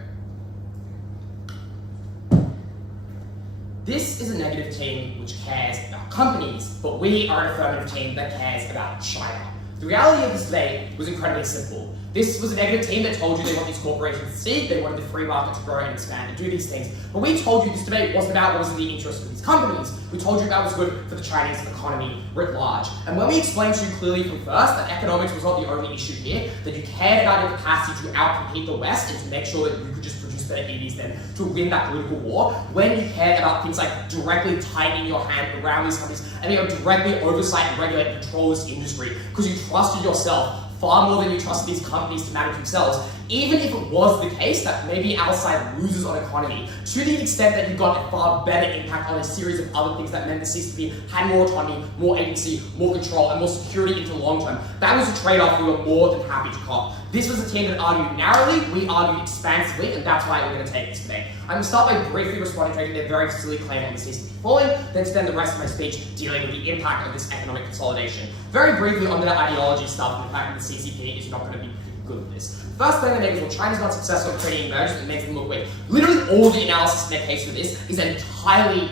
This is a negative team which cares about companies, but we are an affirmative team that cares about China. The reality of this debate was incredibly simple. This was a negative team that told you they want these corporations to succeed, they wanted the free market to grow and expand and do these things. But we told you this debate wasn't about what was in the interest of these companies. We told you that was good for the Chinese economy writ large. And when we explained to you clearly from first that economics was not the only issue here, that you cared about your capacity to outcompete the West and to make sure that you could just produce better EVs then to win that political war, when you cared about things like directly tightening your hand around these companies and directly oversight and regulate and control this industry because you trusted yourself far more than you trusted these companies to manage themselves, even if it was the case that maybe our side loses on economy, to the extent that you got a far better impact on a series of other things that meant the CCP had more autonomy, more agency, more control, and more security into the long term. That was a trade-off we were more than happy to cop. This was a team that argued narrowly, we argued expansively, and that's why we're going to take this debate. I'm going to start by briefly responding to their very silly claim on the CCP falling, then spend the rest of my speech dealing with the impact of this economic consolidation. Very briefly on their ideology stuff and the fact that the CCP is not going to be good at this. First thing they make is, well, China's not successful at creating mergers and makes them look weak. Literally all the analysis in their case for this is entirely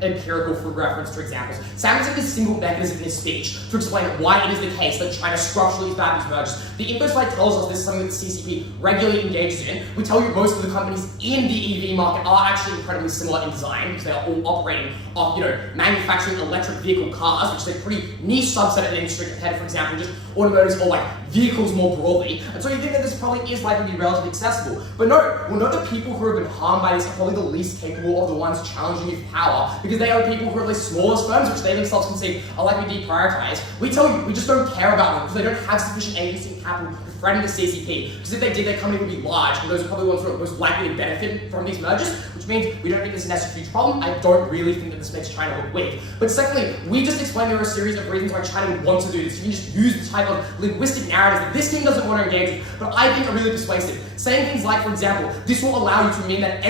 empirical for reference to examples. Sam took a single mechanism in his speech to explain why it is the case that China structurally is bad at these mergers. The info slide tells us this is something that the CCP regularly engages in. We tell you most of the companies in the EV market are actually incredibly similar in design because they are all operating off, manufacturing electric vehicle cars, which is a pretty niche subset of the industry compared to, for example, just automotives or vehicles more broadly. And so you think that this probably is likely to be relatively accessible. But no, we'll know the people who have been harmed by this are probably the least capable of the ones challenging you for power, because they are the people who are the smallest firms, which they themselves concede are likely to deprioritized. We tell you, we just don't care about them because they don't have sufficient agency and capital to threaten the CCP. Because if they did, their company would be large, and those are probably the ones who are most likely to benefit from these mergers, which means we don't think this is a huge problem. I don't really think that this makes China look weak. But secondly, we just explained there are a series of reasons why China would want to do this. You can just use the type of linguistic narratives that this team doesn't want to engage with, but I think are really persuasive. Saying things like, for example, this will allow you to mean that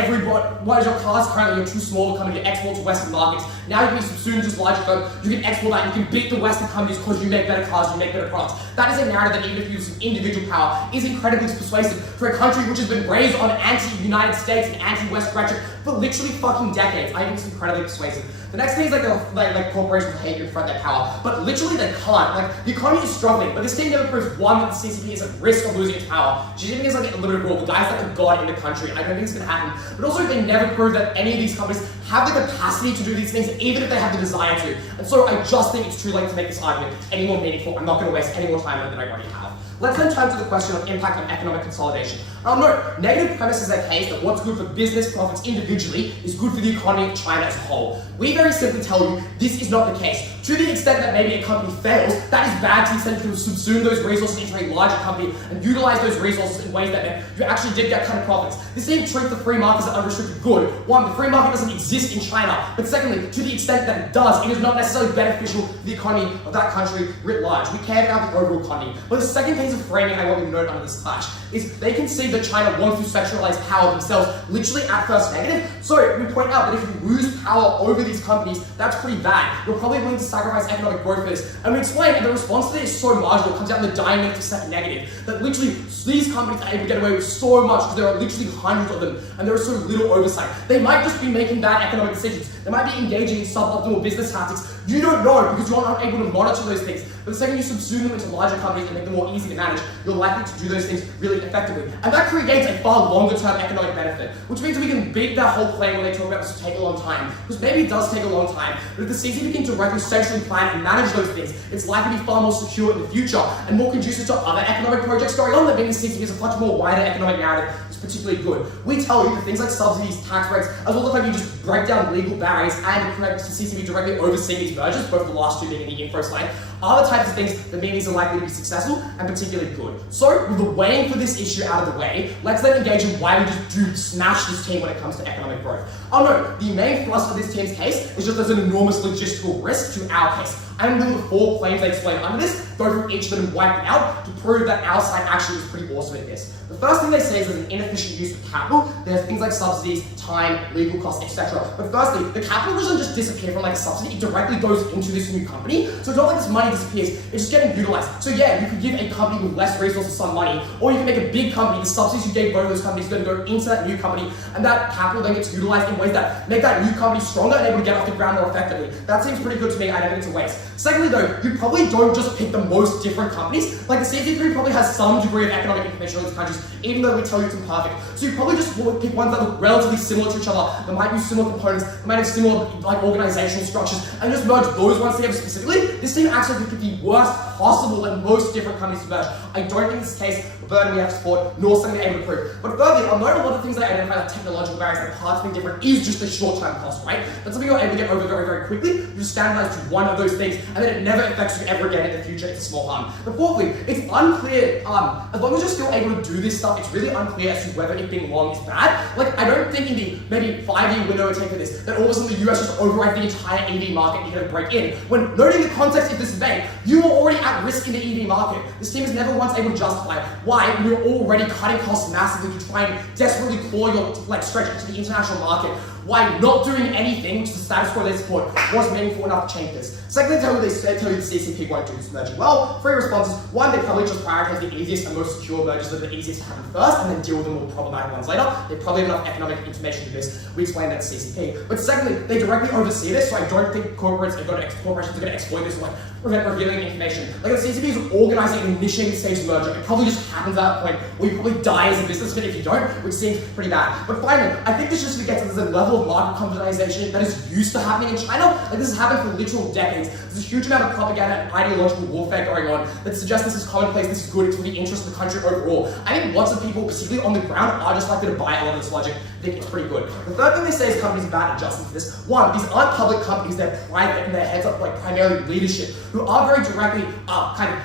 what is your cars currently, you're too small to come and export to Western markets. Now you can be subsumed just larger firms, you can export that, you can beat the Western companies because you make better cars, you make better products. That is a narrative that even if you use some individual power is incredibly persuasive for a country which has been raised on anti-United States and anti-West rhetoric for literally fucking decades. I think it's incredibly persuasive. The next thing is like corporations hate to confront their power, but literally they can't. The economy is struggling, but this team never proves one that the CCP is at risk of losing its power. Xi Jinping is a limited rule. The guy's like a god in the country. I don't think it's gonna happen. But also they never prove that any of these companies have the capacity to do these things, even if they have the desire to. And so I just think it's too late to make this argument any more meaningful. I'm not gonna waste any more time on it than I already have. Let's then turn to the question of impact on economic consolidation. No, negative premise is the case that what's good for business profits individually is good for the economy of China as a whole. We very simply tell you this is not the case. To the extent that maybe a company fails, that is bad to the extent that you subsume those resources into a larger company and utilize those resources in ways that you actually did get kind of profits. This same treat the free market as an unrestricted good. One, the free market doesn't exist in China, but secondly, to the extent that it does, it is not necessarily beneficial to the economy of that country writ large. We care about the overall economy. But the second piece of framing I want you to note under this clash is they can see that China wants to sexualize power themselves, literally at first negative. So we point out that if you lose power over these companies, that's pretty bad. You're probably willing to sacrifice economic growth for this. And we explain that the response to this is so marginal, it comes down to the dynamic to second negative, that literally these companies are able to get away with so much because there are literally hundreds of them and there is so little oversight. They might just be making bad economic decisions. They might be engaging in suboptimal business tactics. You don't know because you're not able to monitor those things. But the second you subsume them into larger companies and make them more easy to manage, you're likely to do those things really effectively. And that creates a far longer term economic benefit, which means we can beat that whole claim when they talk about this to take a long time. Because maybe it does take a long time, but if the CCP can directly centrally plan and manage those things, it's likely to be far more secure in the future and more conducive to other economic projects going on that maybe the CCP is a much more wider economic narrative is particularly good. We tell you that things like subsidies, tax breaks, as well as like you just break down legal barriers and create the CCP directly overseeing these mergers, both the last two being in the info slide, are the types of things that mean these are likely to be successful and particularly good. So, with the weighing for this issue out of the way, let's then engage in why we just do smash this team when it comes to economic growth. Oh no, the main thrust of this team's case is just there's an enormous logistical risk to our case. And then the 4 claims they explain under this, go through each of them and wipe it out to prove that our side actually is pretty awesome at this. The first thing they say is there's an inefficient use of capital. There's things like subsidies, time, legal costs, etc. But firstly, the capital doesn't just disappear from like a subsidy, it directly goes into this new company. So it's not like this money disappears, it's just getting utilized. So yeah, you could give a company with less resources some money, or you can make a big company, the subsidies you gave both of those companies are going to go into that new company, and that capital then gets utilized in ways that make that new company stronger and able to get off the ground more effectively. That seems pretty good to me, I don't think it's a waste. Secondly though, you probably don't just pick the most different companies. Like the CP3 probably has some degree of economic information on these countries, even though we tell you it's imperfect. So you probably just pick ones that look relatively similar to each other, that might use similar components, that might have similar like organizational structures, and just merge those ones together specifically. This team actually could pick the worst possible and most different companies to merge. I don't think this is the case, burden we have to support, nor something they're able to prove. But thirdly, I'll note a lot of things they identify like technological barriers and parts being different is just the short-term cost, right? That's something you're able to get over very, very quickly. You just standardize to one of those things, and then it never affects you ever again in the future. It's a small harm. But fourthly, it's unclear, as long as you're still able to do this stuff, it's really unclear as to whether it being long is bad. Like, I don't think in the maybe 5-year window it take for this, that all of a sudden the US just override the entire EV market and you're gonna break in. When noting the context of this debate, you are already at risk in the EV market. This team is never once able to justify why we're already cutting costs massively to try and desperately claw your stretch into the international market. Why not doing anything, which is the status quo they support, was meaningful enough to change this. Secondly, tell you the CCP won't do this merger well. 3 responses. 1, they probably just prioritize the easiest and most secure mergers that are the easiest to happen first, and then deal with the more problematic ones later. They probably have enough economic information to do this. We explained that to CCP. But secondly, they directly oversee this, so I don't think corporations are going to exploit this and prevent revealing information. Like the CCP is organizing and initiating stage merger. It probably just happens at that point, or you probably die as a businessman if you don't, which seems pretty bad. But finally, I think this just forgets that there's a level of market commercialization that is used to happening in China. Like this has happened for literal decades. There's a huge amount of propaganda and ideological warfare going on that suggests this is commonplace, this is good, it's for the interest of the country overall. I think lots of people, particularly on the ground, are just likely to buy a lot of this logic. I think it's pretty good. The third thing they say is companies are bad adjusting to this. 1, these aren't public companies, they're private and their heads up like primarily leadership, who are very directly kind of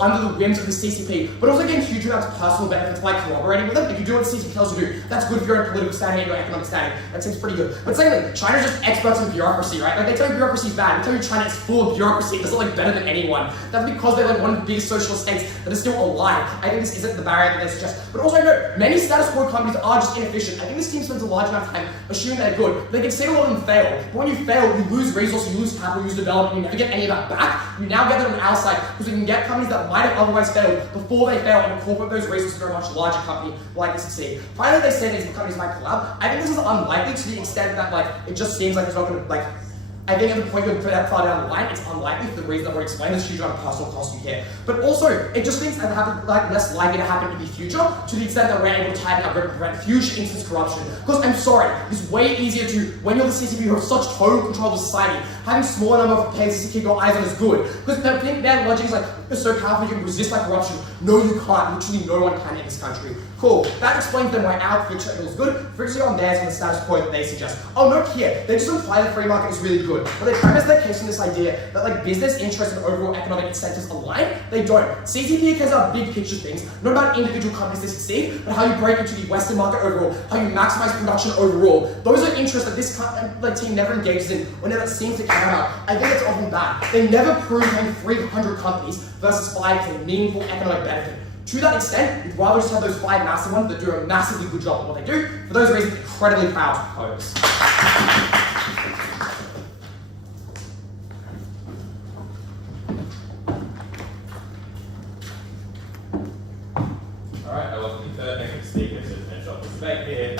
under the whims of the CCP, but also getting huge amounts of personal benefits by collaborating with them. If you do what the CCP tells you to do, that's good for your own political standing and your economic standing. That seems pretty good. But secondly, China's just experts in bureaucracy, right? Like they tell you bureaucracy is bad. They tell you China is full of bureaucracy. It doesn't like better than anyone. That's because they're like one of the biggest socialist states that is still alive. I think this isn't the barrier that they suggest. But also note, many status quo companies are just inefficient. I think this team spends a large amount of time assuming they're good. They can see a lot of them fail. But when you fail, you lose resources, you lose capital, you lose development, you never get any of that back. You now get them on our side because we can get companies that might have otherwise failed before they fail and incorporate those resources into a much larger company like to succeed. Finally, they say these companies might collab. I think this is unlikely to the extent that it just seems like it's not going to I think at the point you put that far down the line, it's unlikely for the reason that we're explaining. There's huge amount of personal cost you get. But also, it just means that it happens less likely to happen in the future to the extent that we're able to tighten up and prevent future instance corruption. Because I'm sorry, it's way easier to, when you're the CCP who have such total control of society, having smaller number of players to keep your eyes on is good. Because I think their logic is it's so powerful you can resist corruption. No, you can't. Literally no one can in this country. Cool. That explains then why our future is good. Virtually on theirs and the status quo that they suggest. Oh, note here, they just imply the free market is really good. But they premise their case on this idea that business interests and overall economic incentives align. They don't. CCP cares about big picture things, not about individual companies to succeed, but how you break into the Western market overall, how you maximize production overall. Those are interests that this team never engages in or never seems to care about. I think it's often bad. They never prove having 300 companies versus 5 is a meaningful economic benefit. To that extent, we'd rather just have those 5 massive ones that do a massively good job at what they do. For those reasons, incredibly proud to propose. Alright, I welcome the third next speaker to finish off this debate here.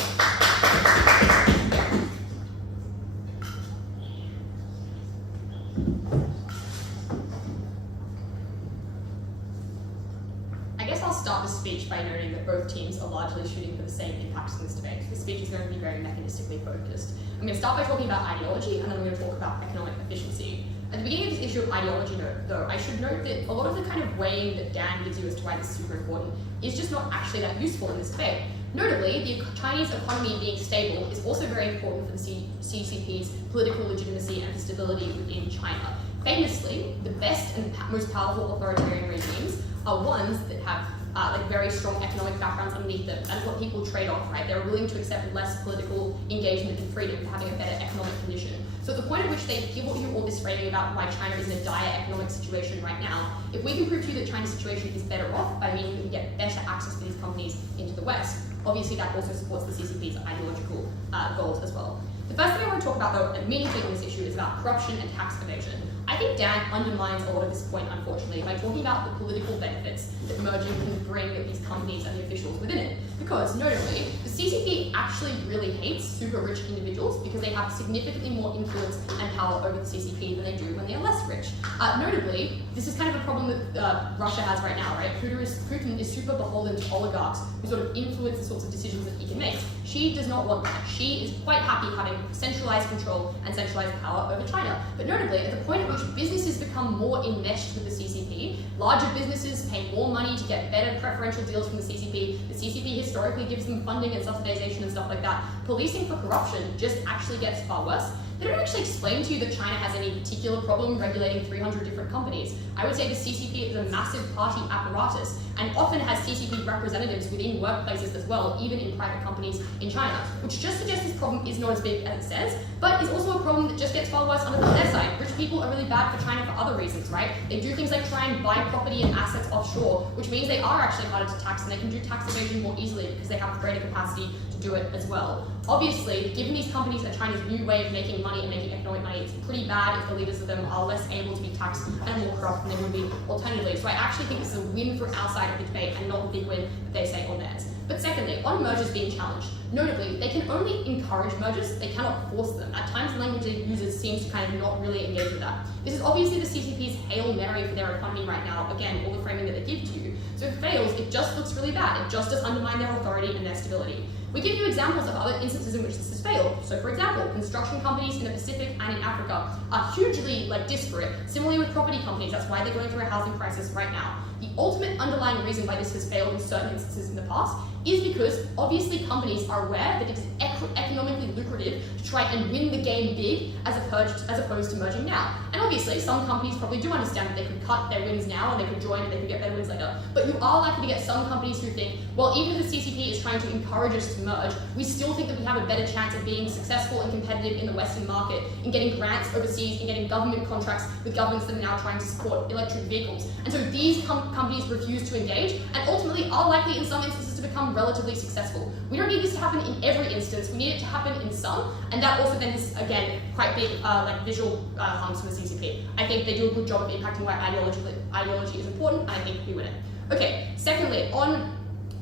Start the speech by noting that both teams are largely shooting for the same impacts in this debate. The speech is going to be very mechanistically focused. I'm going to start by talking about ideology, and then I'm going to talk about economic efficiency. At the beginning of this issue of ideology, though, I should note that a lot of the kind of weighing that Dan gives you as to why this is super important is just not actually that useful in this debate. Notably, the Chinese economy being stable is also very important for the CCP's political legitimacy and for stability within China. Famously, the best and most powerful authoritarian regimes are ones that have like very strong economic backgrounds underneath them. That is what people trade off, right? They're willing to accept less political engagement and freedom for having a better economic condition. So at the point at which they give you all this framing about why China is in a dire economic situation right now, if we can prove to you that China's situation is better off by meaning that we get better access for these companies into the West, obviously that also supports the CCP's ideological goals as well. The first thing I want to talk about, though, meaningfully on this issue is about corruption and tax evasion. I think Dan undermines a lot of this point, unfortunately, by talking about the political benefits that merging can bring these companies and the officials within it. Because, notably, the CCP actually really hates super rich individuals because they have significantly more influence and power over the CCP than they do when they are less rich. Notably, this is kind of a problem that Russia has right now, right? Putin is super beholden to oligarchs who sort of influence the sorts of decisions that he can make. She does not want that. She is quite happy having centralized control and centralized power over China. But notably, at the point at which businesses become more enmeshed with the CCP, larger businesses pay more money to get better preferential deals from the CCP historically gives them funding and subsidization and stuff like that. Policing for corruption just actually gets far worse. They don't actually explain to you that China has any particular problem regulating 300 different companies. I would say the CCP is a massive party apparatus and often has CCP representatives within workplaces as well, even in private companies in China, which just suggests this problem is not as big as it says, but is also a problem that just gets far worse on their side. Rich people are really bad for China for other reasons, right? They do things like try and buy property and assets offshore, which means they are actually harder to tax and they can do tax evasion more easily because they have greater capacity to do it as well. Obviously, given these companies are China's new way of making money and making economic money, it's pretty bad if the leaders of them are less able to be taxed and more corrupt than they would be alternatively. So I actually think this is a win for our side of the debate and not a big win that they say on theirs. But secondly, on mergers being challenged, notably, they can only encourage mergers, they cannot force them. At times, the language they use seems to kind of not really engage with that. This is obviously the CCP's Hail Mary for their economy right now, again, all the framing that they give to you. So if it fails, it just looks really bad. It just does undermine their authority and their stability. We give you examples of other instances in which this has failed. So for example, construction companies in the Pacific and in Africa are hugely disparate. Similarly with property companies, that's why they're going through a housing crisis right now. The ultimate underlying reason why this has failed in certain instances in the past is because obviously companies are aware that it is economically lucrative to try and win the game big as opposed to merging now. And obviously some companies probably do understand that they could cut their wins now and they could join and they could get better wins later. But you are likely to get some companies who think, well, even if the CCP is trying to encourage us to merge, we still think that we have a better chance of being successful and competitive in the Western market, in getting grants overseas, in getting government contracts with governments that are now trying to support electric vehicles. And so these companies refuse to engage and ultimately are likely in some instances to become relatively successful. We don't need this to happen in every instance, we need it to happen in some, and that also then is, again, quite big visual harms for the CCP. I think they do a good job of impacting why ideology is important, and I think we win it. Okay, secondly, on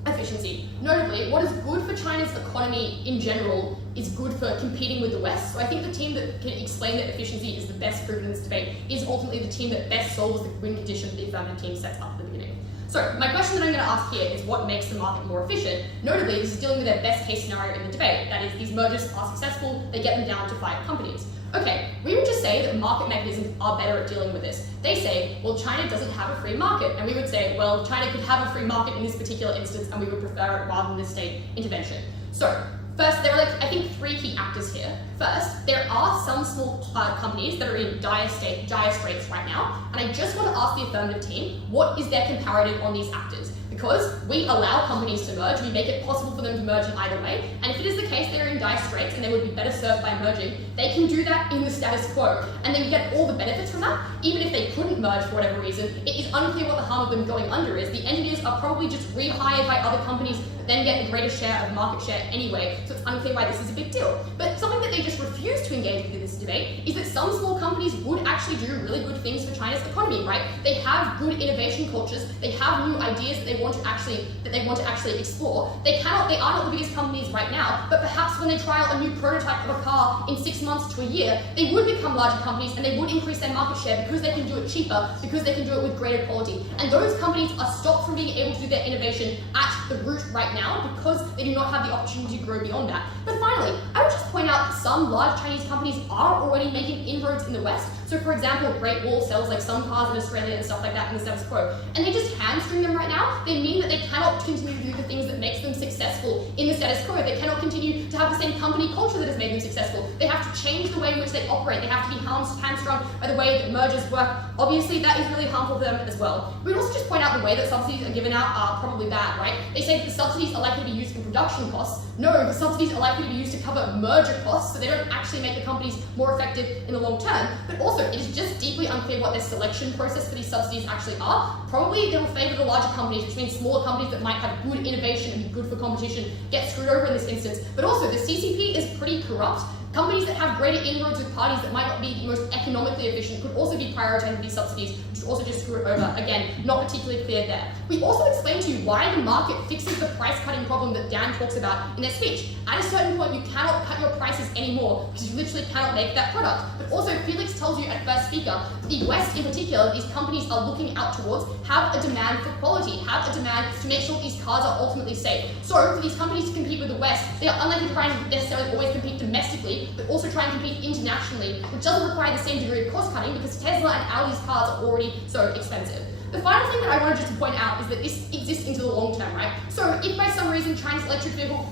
efficiency. Notably, what is good for China's economy in general is good for competing with the West. So I think the team that can explain that efficiency is the best proven in this debate is ultimately the team that best solves the win condition that the affirmative team sets up at the beginning. So my question that I'm going to ask here is what makes the market more efficient? Notably, this is dealing with their best case scenario in the debate. That is, these mergers are successful, they get them down to 5 companies. Okay, we would just say that market mechanisms are better at dealing with this. They say, well, China doesn't have a free market. And we would say, well, China could have a free market in this particular instance and we would prefer it rather than the state intervention. So, first, there are I think 3 key actors here. First, there are some small companies that are in dire straits right now, and I just want to ask the affirmative team, what is their comparative on these actors? Because we allow companies to merge, we make it possible for them to merge in either way, and if it is the case they're in dire straits and they would be better served by merging, they can do that in the status quo, and they get all the benefits from that. Even if they couldn't merge for whatever reason, it is unclear what the harm of them going under is. The engineers are probably just rehired by other companies that then get a greater share of market share anyway, so it's unclear why this is a big deal. But something that they just refuse to engage with in this debate is that some small companies would actually do really good things for China's economy, right? They have good innovation cultures, they have new ideas that they want to actually explore. They are not the biggest companies right now, but perhaps when they trial a new prototype of a car in 6 months to a year, they would become larger companies and they would increase their market share because they can do it cheaper, because they can do it with greater quality. And those companies are stopped from being able to do their innovation at the root right now because they do not have the opportunity to grow beyond that. But finally, I would just point out that some large Chinese companies are already making inroads in the West. So for example, Great Wall sells like some cars in Australia and stuff like that in the status quo, and they just hamstring them right now. They mean that they cannot continue to do the things that makes them successful in the status quo. They cannot continue to have the same company culture that has made them successful. They have to change the way in which they operate. They have to be hamstrung by the way that mergers work. Obviously, that is really harmful for them as well. We'd also just point out the way that subsidies are given out are probably bad, right? They say that the subsidies are likely to be used for production costs. No, the subsidies are likely to be used to cover merger costs, so they don't actually make the companies more effective in the long term. But also, it is just deeply unclear what their selection process for these subsidies actually are. Probably they will favour the larger companies, which means smaller companies that might have good innovation and be good for competition get screwed over in this instance. But also, the CCP is pretty corrupt. Companies that have greater inroads with parties that might not be the most economically efficient could also be prioritising these subsidies, which would also just screw it over. Again, not particularly clear there. We also explained to you why the market fixes the price cutting problem that Dan talks about in their speech. At a certain point, you cannot cut your prices anymore because you literally cannot make that product. But also, Felix tells you at first speaker, the West in particular, these companies are looking out towards, have a demand for quality, have a demand to make sure these cars are ultimately safe. So for these companies to compete with the West, they are unlikely to try and necessarily always compete domestically, but also try and compete internationally, which doesn't require the same degree of cost cutting because Tesla and Audi's cars are already so expensive. The final thing that I wanted just to point out is that this exists into the long term, right? So if by some reason China's electric vehicle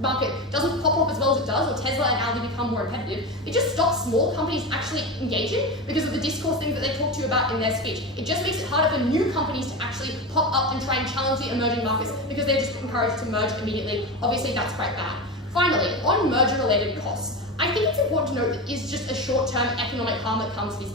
market doesn't pop up as well as it does, or Tesla and Audi become more competitive, it just stops small companies actually engaging because of the discourse thing that they talk to you about in their speech. It just makes it harder for new companies to actually pop up and try and challenge the emerging markets because they're just encouraged to merge immediately. Obviously, that's quite bad. Finally, on merger-related costs, I think it's important to note that it's just a short-term economic harm that comes to these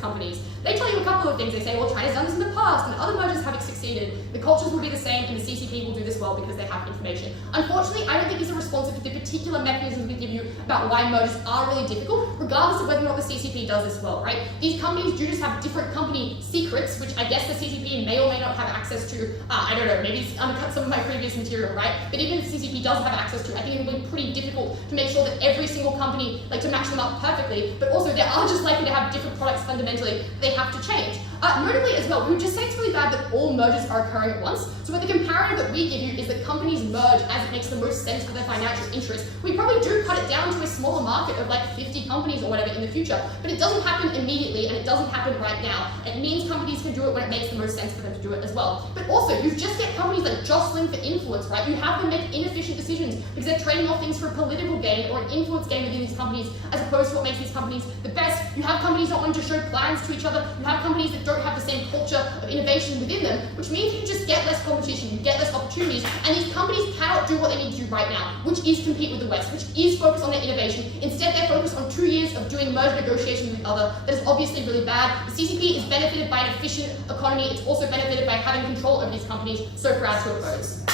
companies. They tell you a couple of things. They say, well, China's done this in the past, and other mergers have succeeded. The cultures will be the same, and the CCP will do this well because they have information. Unfortunately, I don't think it's responsive to the particular mechanisms we give you about why mergers are really difficult, regardless of whether or not the CCP does this well, right? These companies do just have different company secrets, which I guess the CCP may or may not have access to. I don't know, maybe it's undercut some of my previous material, right? But even if the CCP does have access to, I think it will be pretty difficult to make sure that every single company, like to match them up perfectly, but also they are just likely to have different products fundamentally they have to change. Notably as well, we would just say it's really bad that all mergers are occurring at once. So what the comparative that we give you is that companies merge as it makes the most sense for their financial interest. We probably do cut it down to a smaller market of like 50 companies or whatever in the future, but it doesn't happen immediately and it doesn't happen right now. It means companies can do it when it makes the most sense for them to do it as well. But also, you just get companies like jostling for influence, right? You have them make inefficient decisions because they're trading off things for a political gain or an influence gain within these companies as opposed to what makes these companies the best. You have companies not wanting to show plans to each other. You have companies that don't have the same culture of innovation within them, which means you just get less competition, you get less opportunities, and these companies cannot do what they need to do right now, which is compete with the West, which is focus on their innovation. Instead, they're focused on 2 years of doing merger negotiations with each other. That is obviously really bad. The CCP is benefited by an efficient economy. It's also benefited by having control over these companies. So proud to oppose.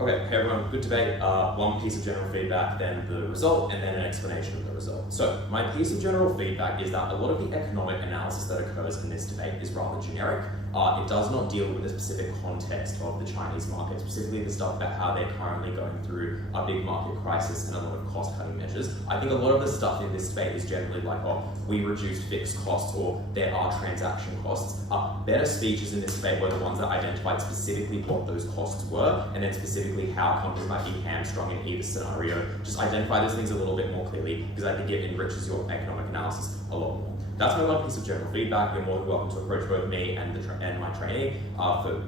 Okay, hey everyone, good debate. One piece of general feedback, then the result, and then an explanation of the result. So, my piece of general feedback is that a lot of the economic analysis that occurs in this debate is rather generic. It does not deal with the specific context of the Chinese market, specifically the stuff about how they're currently going through a big market crisis and a lot of cost-cutting measures. I think a lot of the stuff in this debate is generally like, oh, we reduced fixed costs or there are transaction costs. Better speeches in this debate were the ones that identified specifically what those costs were and then specifically how companies might be hamstrung in either scenario. Just identify those things a little bit more clearly because I think it enriches your economic analysis a lot more. That's my one piece of general feedback. You're more than welcome to approach both me and my trainee.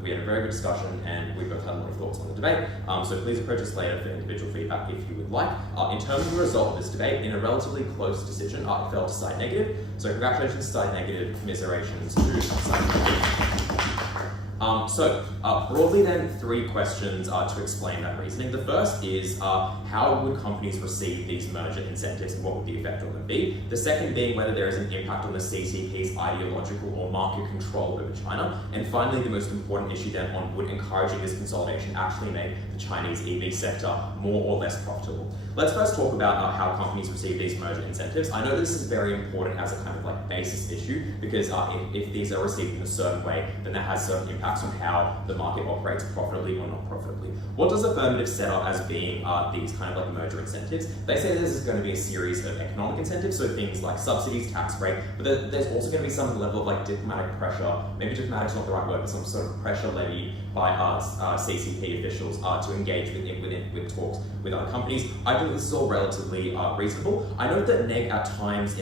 We had a very good discussion and we both had a lot of thoughts on the debate. So please approach us later for individual feedback if you would like. In terms of the result of this debate, in a relatively close decision, it fell to side negative. So congratulations to side negative, commiserations to side negative. Broadly then, 3 questions to explain that reasoning. The first is how would companies receive these merger incentives and what would the effect on them be? The second being whether there is an impact on the CCP's ideological or market control over China. And finally, the most important issue then on would encouraging this consolidation actually make the Chinese EV sector more or less profitable. Let's first talk about how companies receive these merger incentives. I know this is very important as a kind of like basis issue because if these are received in a certain way, then that has certain impacts. impacts on how the market operates profitably or not profitably. What does affirmative set up as being these kind of like merger incentives? They say this is going to be a series of economic incentives, so things like subsidies, tax break, but there's also going to be some level of like diplomatic pressure, maybe diplomatic's not the right word, but some sort of pressure levied by CCP officials to engage with talks with other companies. I think this is all relatively reasonable. I know that Neg at times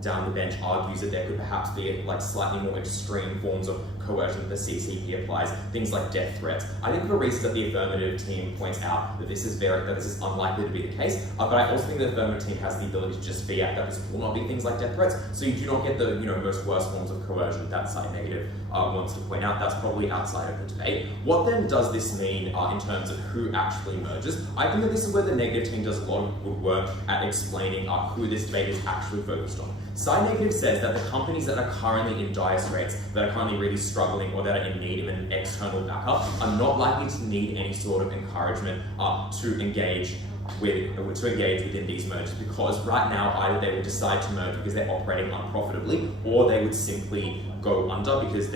down the bench argues that there could perhaps be like slightly more extreme forms of coercion that the CCP applies, things like death threats. I think for reasons that the affirmative team points out that this is unlikely to be the case, but I also think the affirmative team has the ability to just fiat that this will not be things like death threats, so you do not get the most worst forms of coercion that side negative wants to point out. That's probably outside of the debate. What then does this mean in terms of who actually merges? I think that this is where the negative team does a lot of good work at explaining who this debate is actually focused on. Side negative says that the companies that are currently in dire straits, that are currently really struggling, or that are in need of an external backup, are not likely to need any sort of encouragement to engage within these mergers, because right now either they would decide to merge because they're operating unprofitably, or they would simply go under because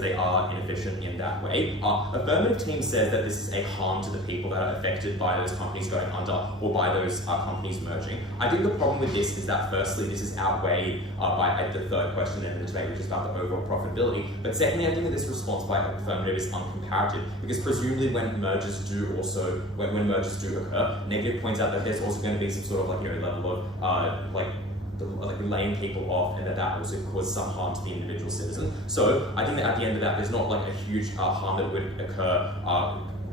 they are inefficient in that way. Affirmative team says that this is a harm to the people that are affected by those companies going under or by those companies merging. I think the problem with this is that firstly, this is outweighed by the third question in the debate, which is about the overall profitability. But secondly, I think that this response by affirmative is uncomparative, because presumably when mergers do occur, negative points out that there's also going to be some sort of level of laying people off, and that also causes some harm to the individual citizen. So I think that at the end of that, there's not like a huge harm that would occur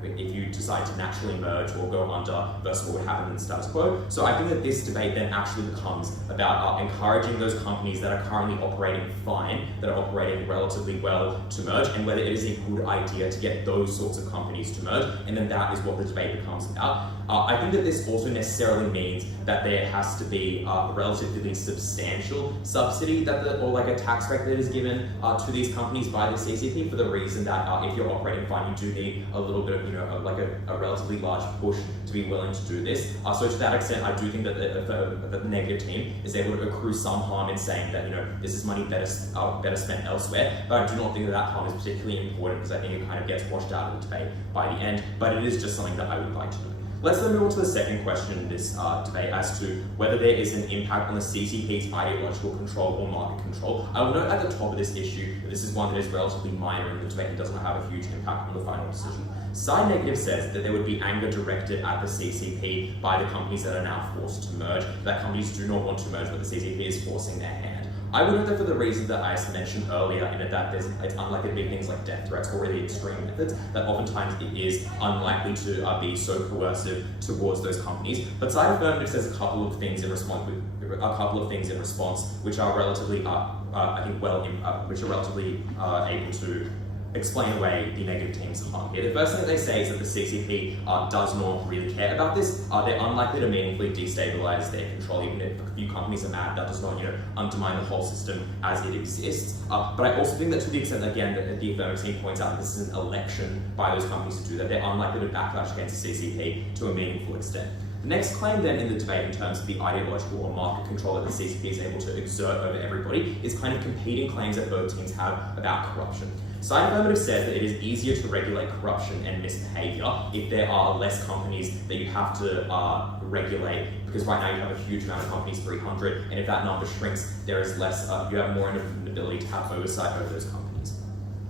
if you decide to naturally merge or go under versus what would happen in the status quo. So I think that this debate then actually becomes about encouraging those companies that are currently operating fine, that are operating relatively well, to merge, and whether it is a good idea to get those sorts of companies to merge, and then that is what the debate becomes about. I think that this also necessarily means that there has to be a relatively substantial subsidy or a tax break that is given to these companies by the CCP, for the reason that if you're operating fine, you do need a little bit of a relatively large push to be willing to do this. So to that extent, I do think that the negative team is able to accrue some harm in saying that this is money better spent elsewhere. But I do not think that harm is particularly important, because I think it kind of gets washed out of the debate by the end. But it is just something that I would like to know. Let's then move on to the second question in this debate as to whether there is an impact on the CCP's ideological control or market control. I will note at the top of this issue that this is one that is relatively minor in the debate and does not have a huge impact on the final decision. Side negative says that there would be anger directed at the CCP by the companies that are now forced to merge, that companies do not want to merge, but the CCP is forcing their hand. I would note that for the reason that I mentioned earlier, in that it's unlikely to be things like death threats or really extreme methods, that oftentimes it is unlikely to be so coercive towards those companies. But side affirmative says a couple of things in response, which are relatively, which are relatively able to explain away the negative team's harm here. The first thing that they say is that the CCP does not really care about this. They're unlikely to meaningfully destabilize their control, even if a few companies are mad. That does not, undermine the whole system as it exists. But I also think that to the extent, again, that the affirmative team points out that this is an election by those companies to do that, they're unlikely to backlash against the CCP to a meaningful extent. The next claim then in the debate in terms of the ideological or market control that the CCP is able to exert over everybody is kind of competing claims that both teams have about corruption. Side affirmative says that it is easier to regulate corruption and misbehaviour if there are less companies that you have to regulate, because right now you have a huge amount of companies, 300, and if that number shrinks, there is less, you have more of an ability to have oversight over those companies.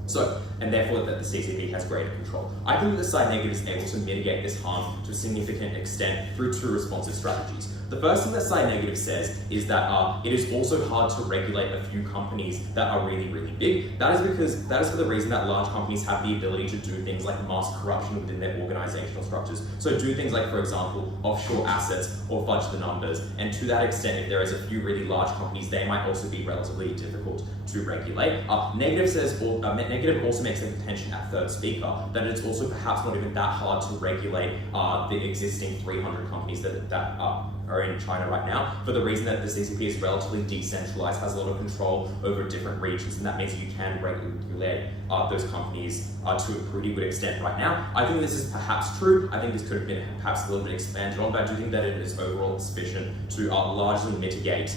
So, and therefore that the CCP has greater control. I think that the side negative is able to mitigate this harm to a significant extent through two responsive strategies. The first thing that side negative says is that it is also hard to regulate a few companies that are really, really big. That is for the reason that large companies have the ability to do things like mask corruption within their organizational structures. So do things like, for example, offshore assets or fudge the numbers. And to that extent, if there is a few really large companies, they might also be relatively difficult to regulate. Negative also makes a contention at third speaker that it's also perhaps not even that hard to regulate the existing 300 companies that are in China right now, for the reason that the CCP is relatively decentralized, has a lot of control over different regions, and that means you can regulate those companies to a pretty good extent right now. I think this is perhaps true. I think this could have been perhaps a little bit expanded on, but I do think that it is overall sufficient to largely mitigate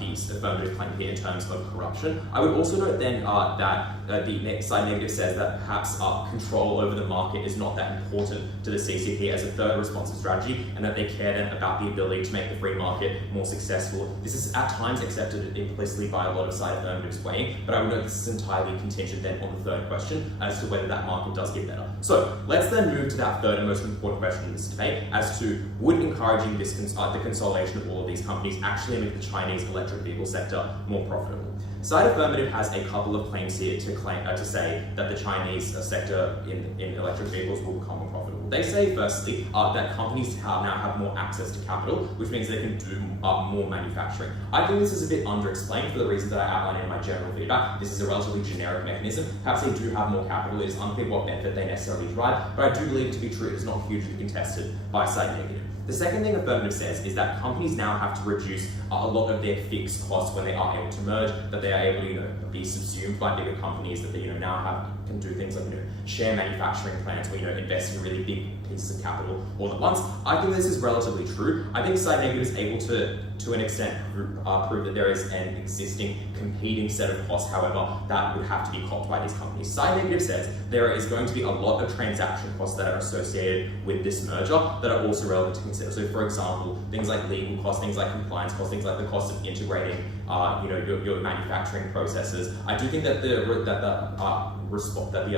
these affirmative claims here in terms of corruption. I would also note then that the side negative says that perhaps control over the market is not that important to the CCP as a third responsive strategy, and that they care then about the ability to make the free market more successful. This is at times accepted implicitly by a lot of side affirmatives weighing, but I would note this is entirely contingent then on the third question as to whether that market does get better. So let's then move to that third and most important question in this debate as to would encouraging this the consolidation of all of these companies actually make the Chinese electric vehicle sector more profitable. Side affirmative has a couple of claims here to say that the Chinese sector in electric vehicles will become more profitable. They say, firstly, that companies now have more access to capital, which means they can do more manufacturing. I think this is a bit underexplained for the reasons that I outlined in my general feedback. This is a relatively generic mechanism. Perhaps they do have more capital. It is unclear what benefit they necessarily derive, but I do believe it to be true. It is not hugely contested by side negative. The second thing affirmative says is that companies now have to reduce a lot of their fixed costs when they are able to merge, that they are able to be subsumed by bigger companies, that they now can do things like share manufacturing plants where invest in really big pieces of capital all at once. I think this is relatively true. I think side negative is able to an extent prove that there is an existing competing set of costs, however, that would have to be copped by these companies. Side negative says there is going to be a lot of transaction costs that are associated with this merger that are also relevant to consider. So for example, things like legal costs, things like compliance costs, things like the cost of integrating your manufacturing processes. I do think that the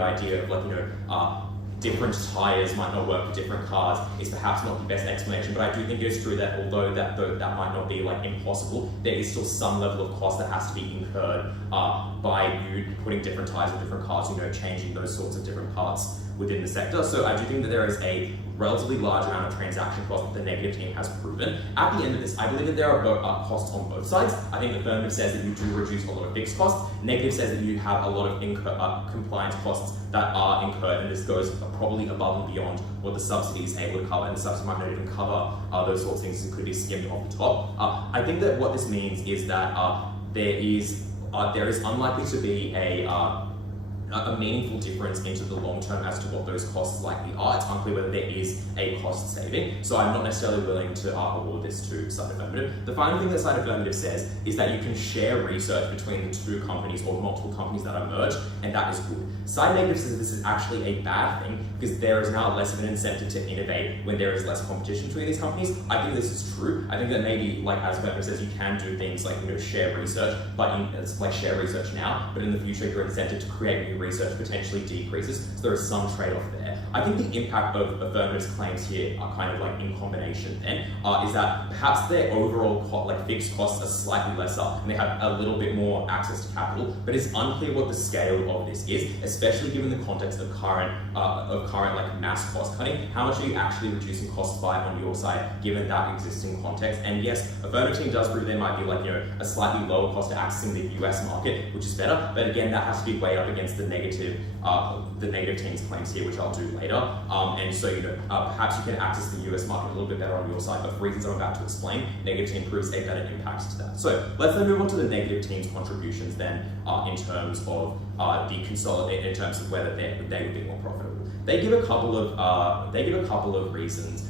idea of different tires might not work for different cars is perhaps not the best explanation, but I do think it is true that although that might not be impossible, there is still some level of cost that has to be incurred by you putting different tires with different cars, changing those sorts of different parts within the sector. So I do think that there is a relatively large amount of transaction cost that the negative team has proven. At the end of this, I believe that there are costs on both sides. I think affirmative says that you do reduce a lot of fixed costs. Negative says that you have a lot of compliance costs that are incurred, and this goes probably above and beyond what the subsidy is able to cover, and the subsidy might not even cover those sorts of things. It could be skimmed off the top. I think that what this means is that there is unlikely to be a meaningful difference into the long term as to what those costs likely are. It's unclear whether there is a cost saving, so I'm not necessarily willing to award this to side affirmative. The final thing that side affirmative says is that you can share research between the two companies or multiple companies that are merged, and that is good. Side negative says this is actually a bad thing because there is now less of an incentive to innovate when there is less competition between these companies. I think this is true. I think that maybe, as affirmative says, you can do things like share research, but it's like share research now, but in the future your incentive to create new research potentially decreases, so there is some trade-off there. I think the impact of affirmative's claims here are kind of in combination then, is that perhaps their overall fixed costs are slightly lesser and they have a little bit more access to capital, but it's unclear what the scale of this is, especially given the context of current mass cost cutting. How much are you actually reducing costs by on your side given that existing context? And yes, affirmative team does prove there might be a slightly lower cost to accessing the US market, which is better, but again that has to be weighed up against the negative team's claims here, which I'll do later. And so, perhaps you can access the US market a little bit better on your side, but for reasons I'm about to explain, negative team proves a better impact to that. So let's then move on to the negative team's contributions then, in terms of the consolidate, in terms of whether they would be more profitable. They give a couple of reasons.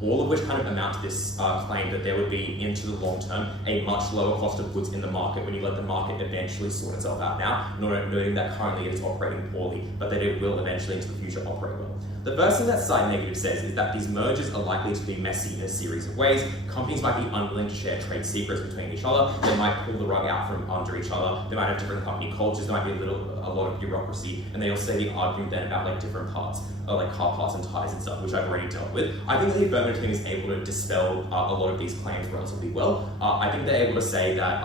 All of which kind of amount to this claim that there would be, into the long term, a much lower cost of goods in the market when you let the market eventually sort itself out now, noting that currently it is operating poorly, but that it will eventually into the future operate well. The first thing that side negative says is that these mergers are likely to be messy in a series of ways. Companies might be unwilling to share trade secrets between each other. They might pull the rug out from under each other. They might have different company cultures. There might be a lot of bureaucracy. And they also say the argument then about different parts, like car parts and ties and stuff, which I've already dealt with. I think the affirmative team is able to dispel a lot of these claims relatively well. I think they're able to say that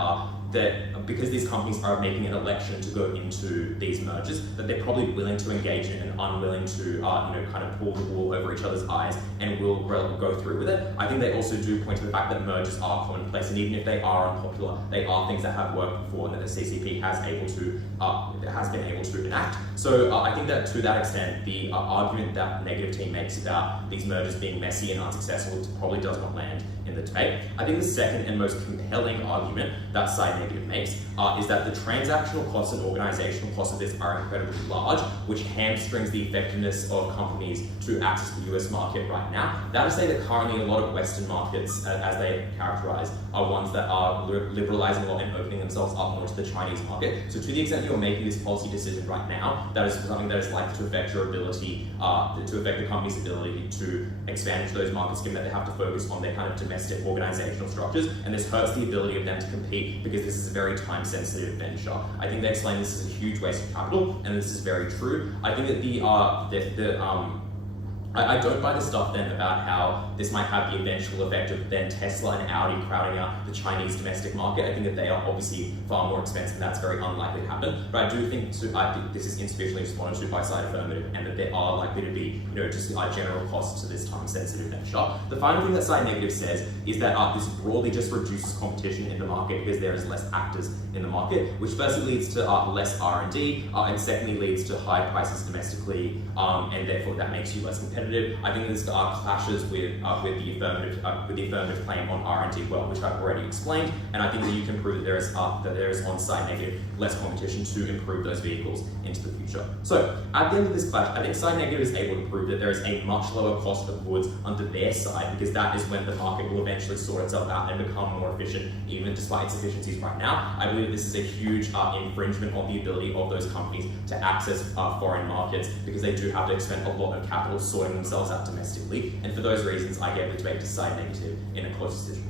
because these companies are making an election to go into these mergers, that they're probably willing to engage in and unwilling to kind of pull the wool over each other's eyes and will go through with it. I think they also do point to the fact that mergers are commonplace, and even if they are unpopular, they are things that have worked before and that the CCP has been able to enact. So I think that to that extent, the argument that negative team makes about these mergers being messy and unsuccessful probably does not land in the debate. I think the second and most compelling argument that side negative makes is that the transactional costs and organizational costs of this are incredibly large, which hamstrings the effectiveness of companies to access the US market right now. That is to say that currently a lot of Western markets, as they characterize, are ones that are liberalizing a lot and opening themselves up more to the Chinese market. So to the extent you're making this policy decision right now, that is something that is likely to affect your ability, to affect the company's ability to expand into those markets, given that they have to focus on their kind of domestic organizational structures, and this hurts the ability of them to compete because this is a very time-sensitive venture. I think they explain this is a huge waste of capital, and this is very true. I think that I don't buy the stuff then about how this might have the eventual effect of then Tesla and Audi crowding out the Chinese domestic market. I think that they are obviously far more expensive, and that's very unlikely to happen. But I do think this is insufficiently responded to by side affirmative, and that there are likely to be, just general costs to this time-sensitive venture. The final thing that side negative says is that this broadly just reduces competition in the market because there is less actors in the market, which firstly leads to less R&D, and secondly leads to high prices domestically, and therefore that makes you less competitive. I think this clashes with the affirmative claim on R&D, which I've already explained, and I think that you can prove that there is on side negative less competition to improve those vehicles into the future. So at the end of this clash, I think side negative is able to prove that there is a much lower cost of goods under their side, because that is when the market will eventually sort itself out and become more efficient, even despite its efficiencies right now. I believe this is a huge infringement on the ability of those companies to access foreign markets, because they do have to expend a lot of capital sorting themselves out domestically, and for those reasons I gave the debate to side negative in a close decision.